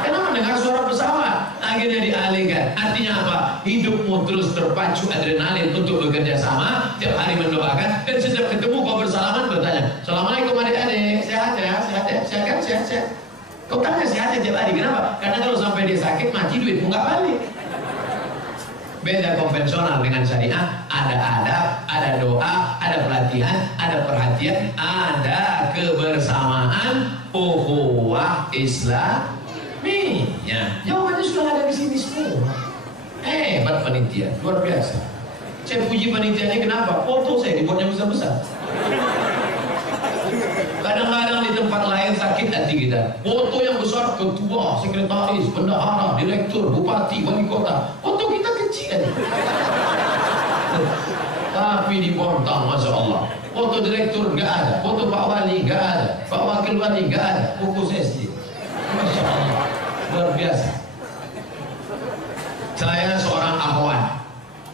karena mendengar suara pesawat. Akhirnya dialihkan. Artinya apa? Hidupmu terus terpacu adrenalin untuk bekerja sama, tiap hari mendoakan, dan setiap ketemu kau bersalaman bertanya, Assalamualaikum adik-adik, sehat ya, sehat ya, sehat kan, sehat, sehat. Kau tanya sehatnya tiap hari, kenapa? Karena kalau sampai dia sakit, mati duitmu nggak balik. Beda konvensional dengan syariah, ada adab, ada doa, ada pelatihan, ada perhatian, ada kebersamaan, ukhuwah Islamiyah. Jawabannya sudah ada di sini semua. Hebat panitia, luar biasa. Saya puji panitianya, kenapa? Foto saya dibuatnya besar-besar. Kadang-kadang di tempat lain sakit hati kita. Foto yang besar, ketua, sekretaris, bendahara, direktur, bupati, wali kota. Foto kita kecil. Tapi di Bontang, Masya Allah, foto direktur nggak ada, foto Pak Wali nggak ada, Pak Wakil Wali nggak ada, buku SD. Masya Allah, luar biasa. Saya seorang akhwat.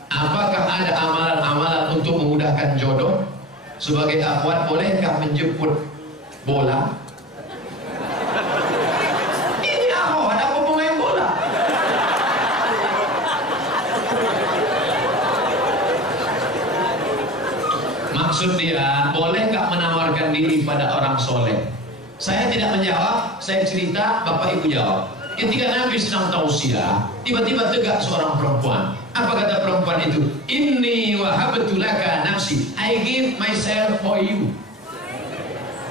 Apakah ada amalan-amalan untuk memudahkan jodoh? Sebagai akhwat, bolehkah menjemput bola? Ini akhwat apa pemain bola? Maksud dia, bolehkah menawarkan diri pada orang soleh? Saya tidak menjawab, saya cerita, Bapak Ibu jawab. Ketika Nabi sedang tausiah, tiba-tiba tegak seorang perempuan. Apa kata perempuan itu? Inni wahabtu laka nafsi, I give myself for you.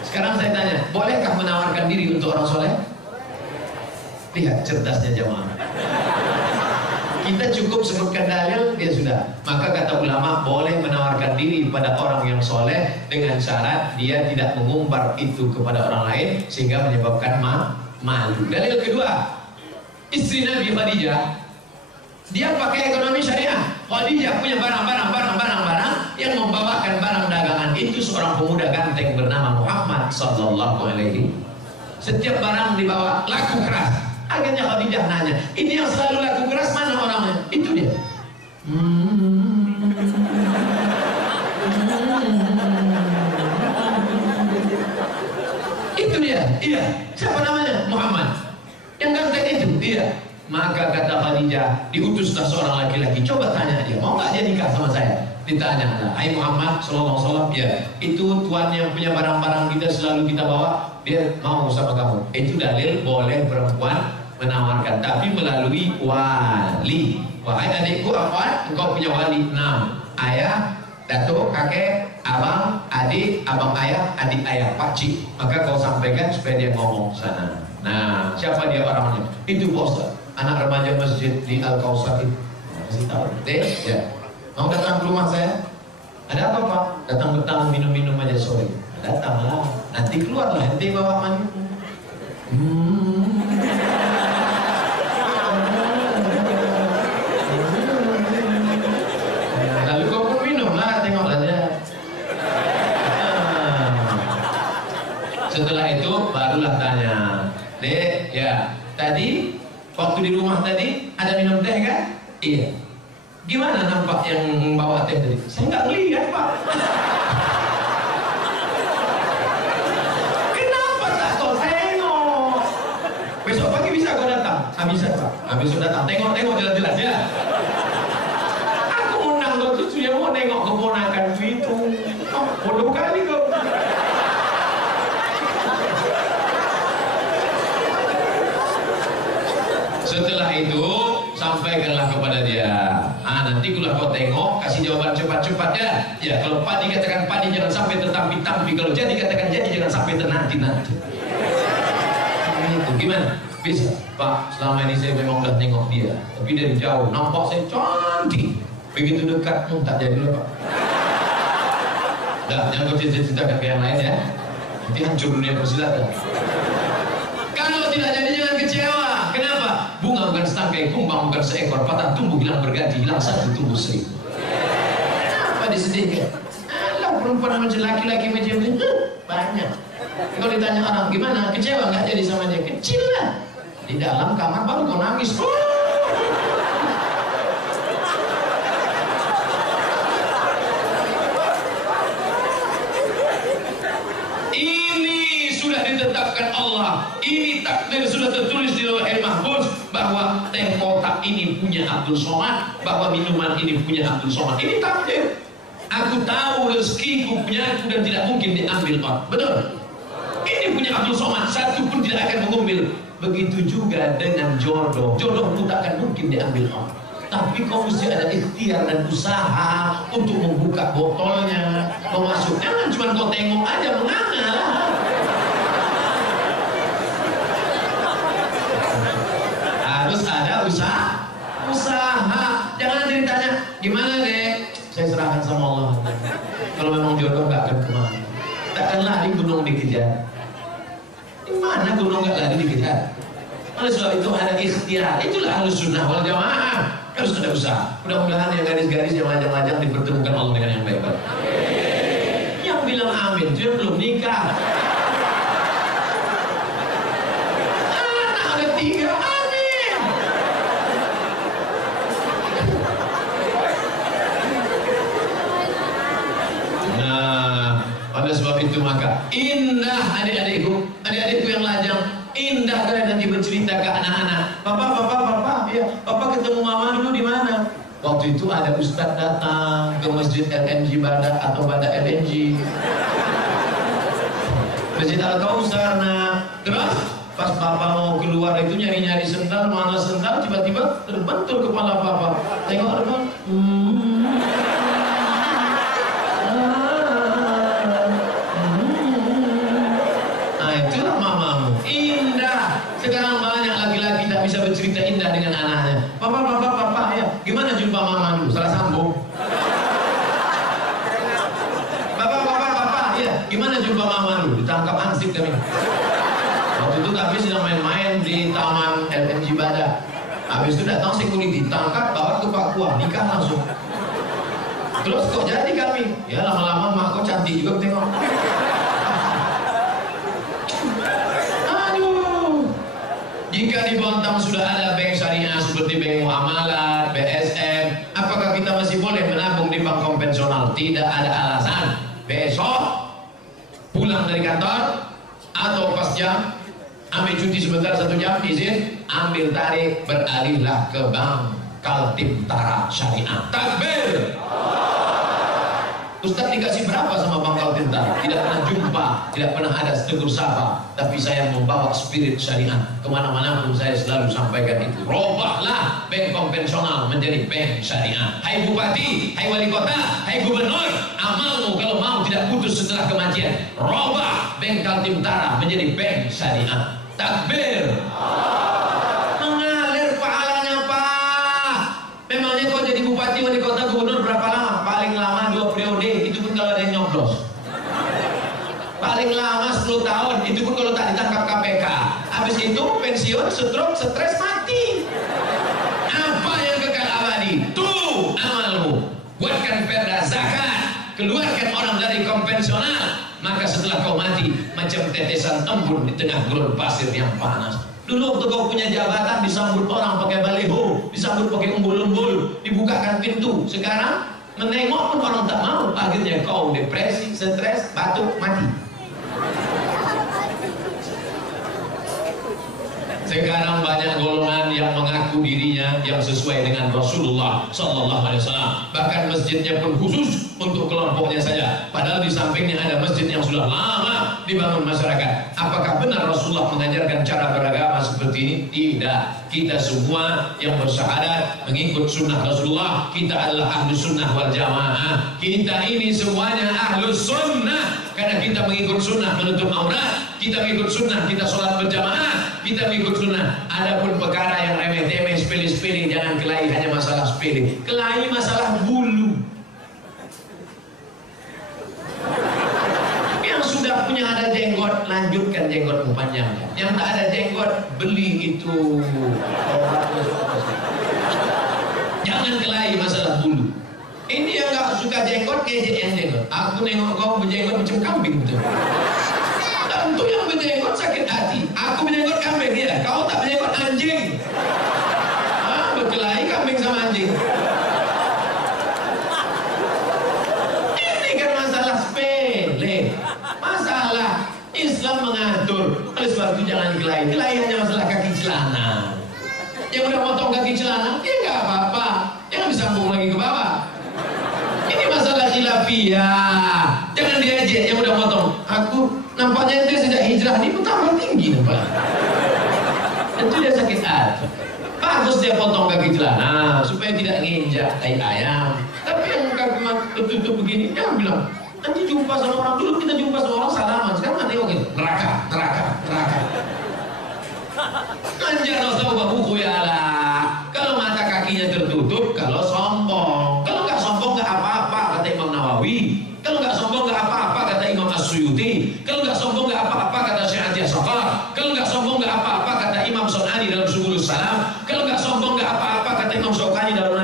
Sekarang saya tanya, bolehkah menawarkan diri untuk orang soleh? Lihat cerdasnya jemaah. Kita cukup sebutkan dalil, dia sudah. Maka kata ulama, boleh menawarkan diri pada orang yang soleh dengan syarat dia tidak mengumbar itu kepada orang lain sehingga menyebabkan malu. Dalil kedua, istri Nabi Khadijah, dia pakai ekonomi syariah. Khadijah punya barang yang membawakan barang dagangan itu seorang pemuda ganteng bernama Muhammad sallallahu alaihi. Setiap barang dibawa laku keras. Akhirnya Khadijah nanya, ini yang selalu laku keras mana orangnya? Itu dia. Itu dia. Iya. Siapa namanya? Muhammad. Yang ganteng itu. Iya. Maka kata Khadijah, diutuslah seorang laki-laki. Coba tanya dia, mau nggak dia nikah sama saya? Ditanya, hai Muhammad sallallahu alaihi wasallam, ya. Itu tuan yang punya barang-barang kita selalu kita bawa, dia mau sama kamu. Itu dalil boleh perempuan menawarkan, tapi melalui wali. Wahai adikku, apa? Engkau punya wali 6. Ayah, datuk, kakek, abang, adik, abang ayah, adik ayah, pakcik. Maka kau sampaikan supaya dia ngomong sana. Nah, siapa dia orangnya? Itu bos, anak remaja masjid di Al-Kausar itu. Masih tahu? Deh, ya. Mau datang ke rumah saya? Ada apa Pak? Datang betang minum-minum aja sore. Datanglah. Nanti keluarlah, nanti bawa mandi. Lalu kau pun minumlah, tengoklah dia. Setelah itu barulah tanya, Dek, ya, tadi waktu di rumah tadi ada minum teh kan? Iya. Gimana nampak yang bawa teh tadi? Saya nggak lihat Pak. Kenapa tak kau tengok? Besok pagi bisa kau datang? Bisa Pak. Besok datang. Tengok jelas-jelas ya. Aku undang kau cucu yang mau nengok keponakan itu. Oh, bodoh kali kau. Setelah itu sampaikanlah kepada dia. Nanti kalau kau tengok, kasih jawaban cepat-cepat ya. Ya, kalau padi katakan padi, jangan sampai tertampi-tampi. Kalau jadi katakan jadi, jangan sampai ternanti-nanti. Itu gimana? Bisa, Pak. Selama ini saya memang udah tengok dia, tapi dari jauh nampak saya cantik. Begitu dekat, tak jadi loh Pak. Dah, jangan kau ceritakan ke yang lain ya. Nanti hancur dunia persilatan. Kalau tidak jadi jangan kecewa. Kenapa? Bunga bukan setangkai, kumbang bukan seekor, patah tumbuh hilang berganti, hilang satu tumbuh 1000. Apa disedihkan? Alah, perempuan macam laki-laki macam ini banyak. Kalau ditanya orang gimana, kecewa nggak jadi sama dia? Kecil lah. Di dalam kamar baru kau nangis. Ini sudah ditetapkan Allah. Ini takdir sudah tertulis di Lauhul Mahfuz bahwa teh kotak ini punya Abdul Somad, bahwa minuman ini punya Abdul Somad. Ini takdir. Aku tahu rezekiku punya aku dan tidak mungkin diambil orang. Betul? Ini punya Abdul Somad, satu pun tidak akan mengambil. Begitu juga dengan jodoh. Jodohmu tak akan mungkin diambil orang. Tapi kau mesti ada ikhtiar dan usaha untuk membuka botolnya, memasuk. Jangan cuma kau tengok aja mengangal. Harus ada usaha. Jangan nanti ditanya, gimana deh? Saya serahkan sama Allah. Kalau memang jodoh gak akan kemana. Takkan lari gunung dikejar. Di mana gunung gak lari dikejar? Oleh sebab itu ada ikhtiar. Itulah Ahlus Sunnah wal Jamaah. Harus ada usaha. Mudah-mudahan yang gadis-gadis yang lajang-lajang dipertemukan Allah dengan yang baik-baik. Yang bilang amin, dia belum nikah. Anak ada 3, amin. Nah, pada sebab itu maka indah adik-adikku yang lajang, indah kalian nanti bercerita ke anak-anak. Papa, ya, papa ketemu mama dulu di mana? Waktu itu ada ustadz datang ke masjid LNG Bada atau Bada LNG. Masjid Al-Kausar. Nah, terus pas papa mau keluar itu nyari-nyari sendal, mana sendal, tiba-tiba terbentur kepala papa. Tengok apa? Nah, itulah mamamu. Indah. Sekarang banyak laki-laki tak bisa bercerita indah dengan anaknya. Papa, ya, gimana jumpa mama dulu? Salah sambung. Papa, ya, gimana jumpa mama dulu? Ditangkap ansip kami. Waktu itu kami sedang main-main di taman LNG Bada. Habis itu datang security, tangkap, bawa ke Papua, nikah langsung. Terus kok jadi kami? Ya lama-lama mak kok cantik juga tengok. Jika di Bontang sudah ada bank syariah seperti bank muamalat, BSM, apakah kita masih boleh menabung di bank konvensional? Tidak ada alasan. Besok pulang dari kantor atau pas jam, ambil cuti sebentar 1 jam, izin, ambil tarik, beralihlah ke bank Kaltim-Tara Syariah. Takbir! Ustaz dikasih berapa sama Bang Kaltim-Tara? Tidak pernah jumpa, tidak pernah ada tegur sapa. Tapi saya membawa spirit syariah kemana-mana pun saya selalu sampaikan itu. Robahlah bank konvensional menjadi bank syariah. Hai Bupati, hai Wali Kota, hai Gubernur, amalmu kalau mau tidak putus setelah kematian. Robah bank Kaltim-Tara menjadi bank syariah. Takbir! Mengalir pahalanya Pak. Memangnya kau jadi Bupati, Wali Kota, Gubernur berapa lama? Paling lama 2 periode, itu pun kalau ada yang nyoblos. Paling lama 10 tahun, itu pun kalau tak ditangkap KPK. Habis itu pensiun, stroke, stres, mati. Apa yang kekal abadi? Tuh amalmu. Buatkan perda zakat, keluarkan orang dari konvensional. Maka setelah kau mati, macam tetesan embun di tengah gurun pasir yang panas. Dulu waktu kau punya jabatan disambut orang pakai baliho, disambut pakai umbul-umbul, dibukakan pintu. Sekarang menengok pun orang tak mau. Akhirnya kau depresi, stres, batuk, mati. Sekarang banyak golongan yang mengaku dirinya yang sesuai dengan Rasulullah Sallallahu Alaihi Wasallam. Bahkan masjidnya pun khusus untuk kelompoknya saja. Padahal di sampingnya ada masjid yang sudah lama dibangun masyarakat. Apakah benar Rasulullah mengajarkan cara beragama seperti ini? Tidak. Kita semua yang bersyahadat mengikut sunnah Rasulullah, kita adalah ahlu sunnah wal jamaah. Kita ini semuanya ahlu sunnah. Karena kita mengikut sunnah menutup aurat, kita mengikut sunnah, kita sholat berjamaah, kita mengikut sunnah. Adapun perkara yang remeh-temeh, sepele-sepele, jangan kelahi hanya masalah sepele. Kelahi masalah bulu. Yang sudah punya ada jenggot, lanjutkan jenggotmu panjang. Yang tak ada jenggot, beli itu. Jangan kelahi masalah bulu. Ini yang gak suka jenggot, ngejek yang jenggot. Aku nengok kau berjenggot macam kambing betul. Tentu yang berjenggot sakit hati. Aku berjenggot kambing ya, kau tak berjenggot anjing. Berkelahi kambing sama anjing. Ini kan masalah sepele. Masalah Islam mengatur. Oleh sebab itu jangan kelahi. Kelahi hanya masalah kaki celana. Yang udah potong kaki celana, ya gak apa-apa. Jangan disambung lagi ke bawah. Ini masalah khilafiyah. Jangan diejek yang udah potong. Aku nampaknya ente sejak hijrah ini tambah tinggi nampaknya. Tentu dia sakit hati. Bagus dia potong kaki celana supaya tidak nginjak tai ayam. Tapi yang kaki tertutup begini, jangan bilang nanti jumpa sama orang. Dulu kita jumpa sama orang salaman, sekarang nanti oke, neraka. Anjar Rasulullah buku ya lah. Kalau mata kakinya tertutup, kalau sombong. Kalau nggak sombong nggak apa-apa kata Imam Nawawi. Kalau nggak sombong nggak apa-apa kata Imam As-Suyuti. Kalau nggak sombong nggak apa-apa kata Syekh Atiyah Saqar. Kalau nggak sombong nggak apa-apa kata Imam Sunani dalam Subulus Salam. Kalau nggak sombong nggak apa-apa kata Imam Syaukani dalam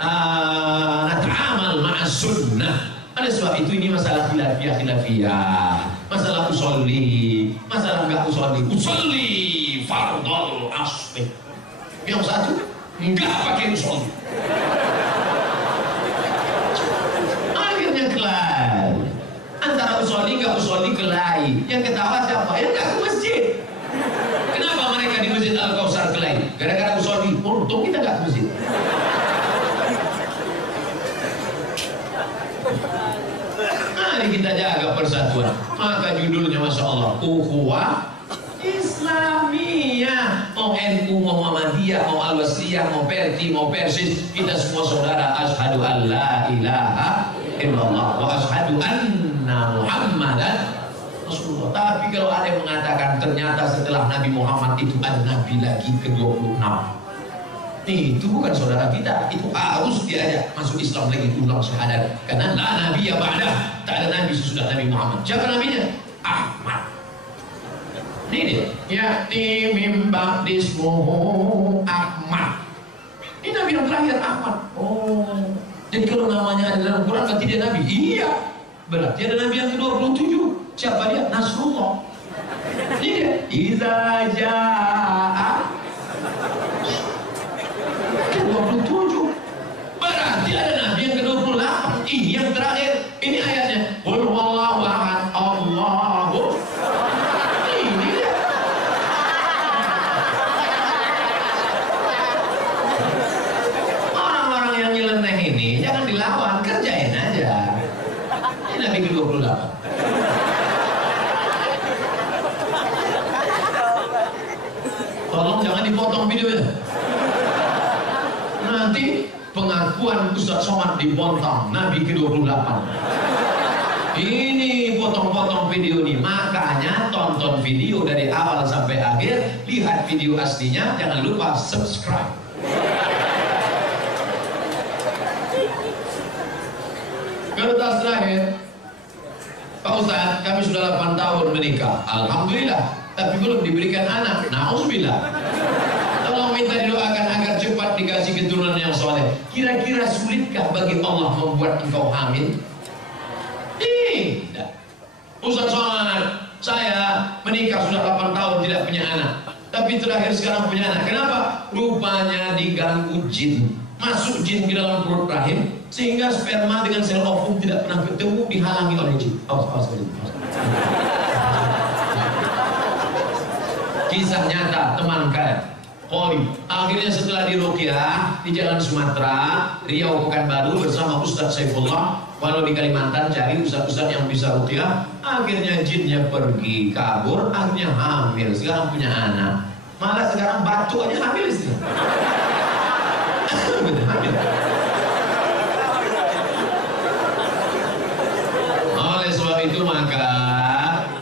nata'amal ma'as sunnah. Oleh sebab itu ini masalah khilafiyah, masalah usolli, masalah enggak usolli fardhul asli. Yang satu enggak pakai usolli. Akhirnya kelai. Antara usolli enggak usolli kelai. Yang ketawa siapa? Yang enggak ke masjid. Kenapa mereka di Masjid Al-Kautsar kelai? Gara-gara usolli. Untung kita enggak ke masjid. Mari kita jaga persatuan. Maka judulnya Masya Allah, Ukhuwah Islamiyah. Mau NU, mau Muhammadiyah, mau Al-Wasliyah, mau Perti, mau Persis, kita semua saudara. Asyhadu an la ilaha illallah wa asyhadu anna Muhammadan Rasulullah. Tapi kalau ada yang mengatakan ternyata setelah Nabi Muhammad itu ada Nabi lagi ke-26, itu bukan saudara kita, itu harus diajak masuk Islam lagi, ulang syahadat. Karena la nabi ya ba'da, tak ada nabi sesudah Nabi Muhammad. Siapa nabinya? Ahmad. Ini dia. Ya'ti mim ba'dismuhu Ahmad. Ini nabi yang terakhir, Ahmad. Oh, jadi kalau namanya ada dalam Quran berarti dia nabi? Iya. Berarti ada nabi yang ke-27. Siapa dia? Nasrullah. Ini dia. Iza ja'a 27. Berarti ada nabi yang ke-28. Ini yang terakhir. Ini ayatnya. Qul huwallahu ahad, Allahu. Ini dia. Orang-orang yang nyeleneh ini jangan dilawan, kerjain aja. Ini nabi ke-28. Tolong jangan dipotong videonya. Nanti pengakuan Ustaz Somad dibontak Nabi ke-28. Ini potong-potong video ini. Makanya tonton video dari awal sampai akhir, lihat video aslinya, jangan lupa subscribe. Kertas terakhir, Pak Ustaz, kami sudah 8 tahun menikah, alhamdulillah, tapi belum diberikan anak. Nauzubillah. Tolong minta didoakan agar cepat dikasih keturunan yang soleh. Kira-kira sulitkah bagi Allah membuat engkau hamil? Tidak. Ustaz Somad, saya menikah sudah 8 tahun tidak punya anak, tapi terakhir sekarang punya anak. Kenapa? Rupanya diganggu jin. Masuk jin ke dalam perut rahim, sehingga sperma dengan sel ovum tidak pernah ketemu, dihalangi oleh jin. Kisah nyata teman kalian. Akhirnya setelah diruqyah di Jalan Sumatera, Riau Pekanbaru bersama Ustaz Saifullah, walau di Kalimantan cari ustaz-ustaz yang bisa ruqyah, akhirnya jinnya pergi kabur, akhirnya hamil, sekarang punya anak. Malah sekarang batuk aja hamil istri. Hamil. Oleh sebab itu maka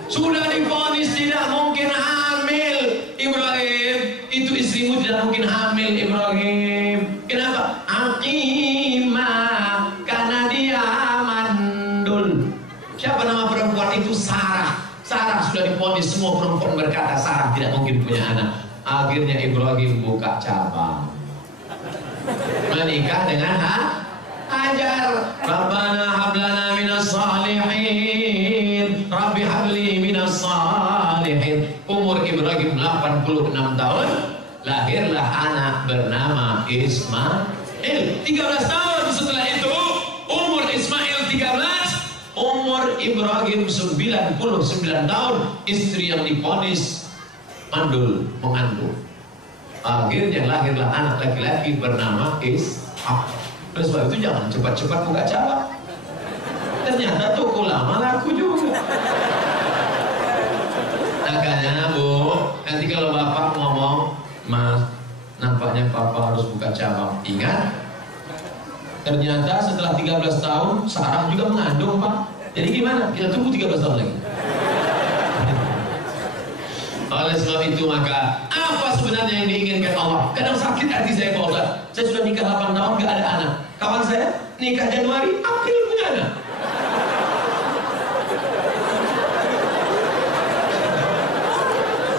sudah divonis tidak mungkin hamil Ibrahim. Itu istrimu tidak mungkin hamil Ibrahim. Kenapa? Aqimah, karena dia mandul. Siapa nama perempuan itu? Sarah. Sarah sudah divonis, semua perempuan berkata Sarah tidak mungkin punya anak. Akhirnya Ibrahim buka cabang, menikah dengan Hajar. Rabbana hablana minas salihin, Rabbi habli minas salihin. Umur Ibrahim 86 tahun, lahirlah anak bernama Ismail. 13 tahun setelah itu, umur Ismail 13, umur Ibrahim 99 tahun, istri yang divonis mandul, mengandung. Akhirnya lahirlah anak laki-laki bernama Ishak. Oleh sebab itu jangan cepat-cepat buka cabang. Ternyata toko lama laku juga. Makanya Bu, nanti kalau bapak ngomong, Mas, nampaknya papa harus buka cabang. Ingat, ternyata setelah 13 tahun Sarah juga mengandung Pak. Jadi gimana? Kita tunggu 13 tahun lagi. Oleh sebab itu maka apa sebenarnya yang diinginkan Allah? Kadang sakit hati saya Pak Ustaz. Saya sudah nikah 8 tahun gak ada anak. Kawan saya nikah Januari, April punya anak.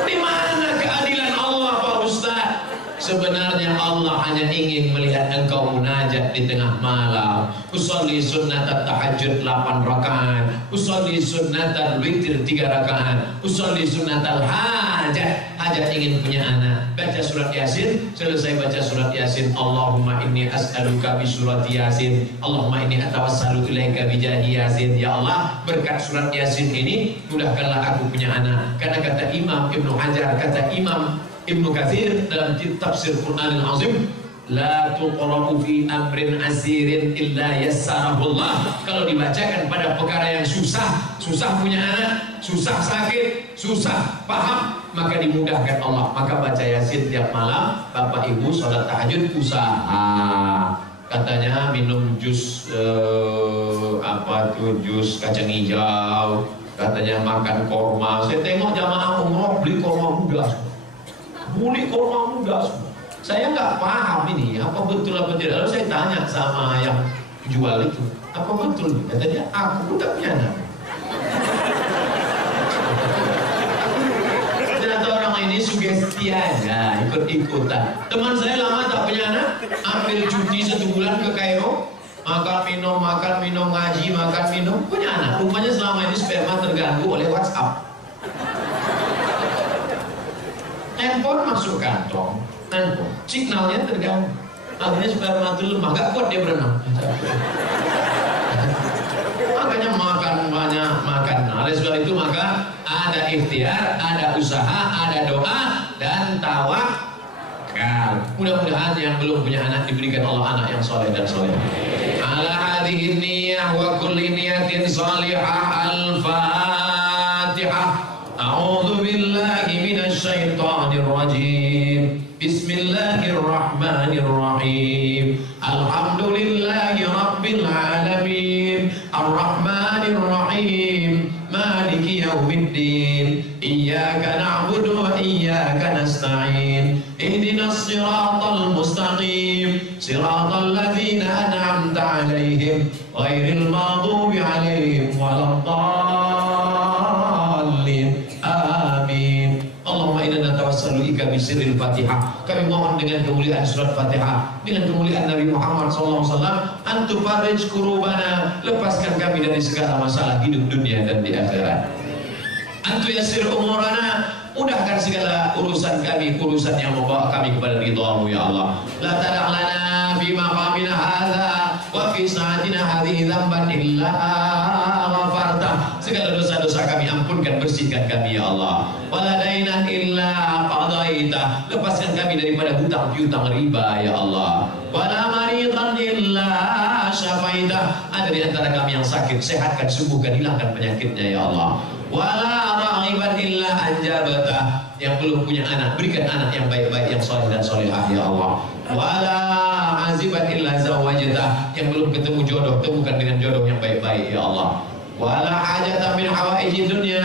Di mana keadilan Allah Pak Ustaz? Sebenarnya Allah hanya ingin melihat engkau munajat di tengah malam. Usolli sunnatat tahajud 8 rakaat, usolli sunnatal witir 3 rakaat, usolli sunnatal hajat. Hajat ingin punya anak, baca surat Yasin. Selesai baca surat Yasin, Allahumma inni as'aluka bi surat Yasin, Allahumma inni atawassalu ilaika bi jahi Yasin. Ya Allah, berkat surat Yasin ini mudahkanlah aku punya anak. Karena kata Imam Ibnu Hajar, kata Imam Ibnu Katsir dalam tafsir Qur'anil Azim, la tuqra'u fi amrin asirin illa yassarahullah. Kalau dibacakan pada perkara yang susah, susah punya anak, susah sakit, susah paham, maka dimudahkan Allah. Maka baca Yasin tiap malam. Bapak Ibu sholat tahajud usaha. Katanya minum jus jus kacang hijau. Katanya makan korma. Saya tengok jamaah umroh beli korma muda. Beli korma muda. Saya nggak paham ini apa betul apa tidak. Lalu saya tanya sama yang jual itu, apa betul? Katanya aku udah punya anak. Ternyata orang ini sugesti aja, ikut-ikutan. Teman saya lama tak punya anak, ambil cuti 1 bulan ke Kairo, makan minum ngaji, makan minum, punya anak. Rupanya selama ini sperma terganggu oleh WhatsApp. Handphone masuk kantong, signalnya terganggu. Akhirnya sperma itu lemah, gak kuat dia berenang. Makanya makan banyak, makan. Oleh sebab itu maka ada ikhtiar, ada usaha, ada doa dan tawakal. Mudah-mudahan yang belum punya anak diberikan Allah anak yang soleh dan soleh. Ala hadhihi niyyah wa kulli niyatin salihah. Al-Fatihah. A'udzu billahi minasy syaithanir rajim. Bismillahirrahmanirrahim. Alhamdulillahi rabbil alamin. Arrahmanir rahim. Maliki yaumiddin. Iyyaka na'budu wa iyyaka nasta'in. Ihdinas siratal mustaqim. Siratal ladzina an'amta 'alaihim ghairil maghdubi 'alaihim waladdallin. Amin. Allahumma inna natawassalu ika bisirril Fatihah. Kami mohon dengan kemuliaan surat Fatihah, dengan kemuliaan Nabi Muhammad SAW, antu farij kurubana, lepaskan kami dari segala masalah hidup dunia dan di akhirat. Antu yasir umurana, mudahkan segala urusan kami, urusan yang membawa kami kepada ridhamu ya Allah. La tada'lana fi maqamina hadza wa fi sa'atina hadhihi dzamban illa ghafarta. Segala dosa-dosa kami ampunkan, bersihkan kami ya Allah. Wala dainan illa qadaita, lepaskan kami daripada hutang piutang riba ya Allah. Wala maridan illa syafaita, ada di antara kami yang sakit, sehatkan, sembuhkan, hilangkan penyakitnya ya Allah. Wala raghiban illa anjabata, yang belum punya anak, berikan anak yang baik-baik, yang soleh dan solehah ya Allah. Wala aziban illa zawajata, yang belum ketemu jodoh, temukan dengan jodoh yang baik-baik ya Allah. Wala hajata min hawaiji dunya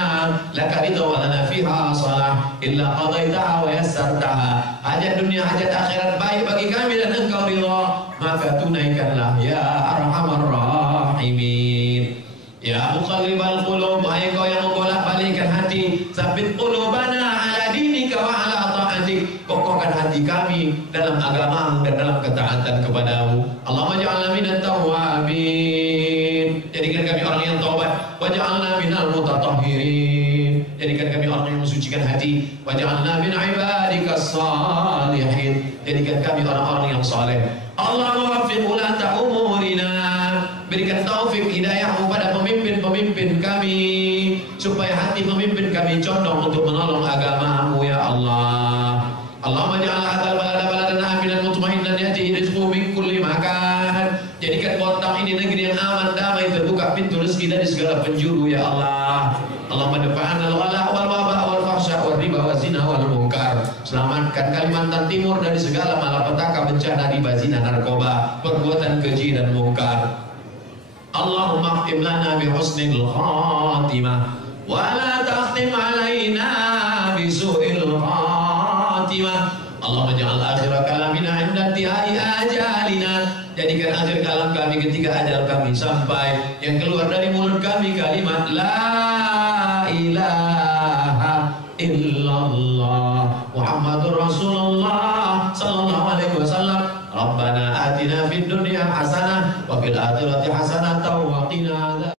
laka ridha wa lana fiha salah illa qadaitaha wa yassartaha. Hajat dunia, hajat akhirat baik bagi kami dan engkau ridha, maka tunaikanlah ya arhamar rahimin. Ya muqallibal qulub, hai engkau yang membolak-balikkan hati, tsabbit qulubana ala dinika wa ala ta'atik, kokohkan hati kami dalam agamamu dan dalam ketaatan kepadamu. Allahumma ja'alna minat tawwabin, jadikan kami orang yang taubat, wa ja'alna minal mutatahhirin, jadikan kami orang yang mensucikan hati, wa ja'alna min ibadikas salihin, jadikan kami orang-orang yang saleh. Allahumma waffiq ulata umurina, berikan taufik hidayahmu pada pemimpin-pemimpin kami, supaya hati pemimpin kami condong untuk menolong agamamu ya Allah. Allahumma ja'al hadzal balada baladan aminan mutmainnan yatihi rizquhu min kulli makan, jadikan kota ini negeri yang aman, damai, terbuka pintu rezeki dari segala penjuru ya Allah. Allahumma dafa'na al-ghala wal waba wal fahsya wal riba wal zina wal munkar, selamatkan Kalimantan Timur dari segala malapetaka, bencana, riba, zina, narkoba, perbuatan keji dan mungkar. Allahumma khtim lana bi husnil khatimah wa la takhtim alaina bi su'il khatimah. Allahumma ja'al akhir kalamina 'inda intihai ajalina, jadikan akhir kalam kami ketika ajal kami sampai, yang keluar dari mulut kami kalimat la ilaha illallah Muhammadur Rasulullah sallallahu Rabbana atina fid dunya hasanah wa fil akhirati hasanah wa qina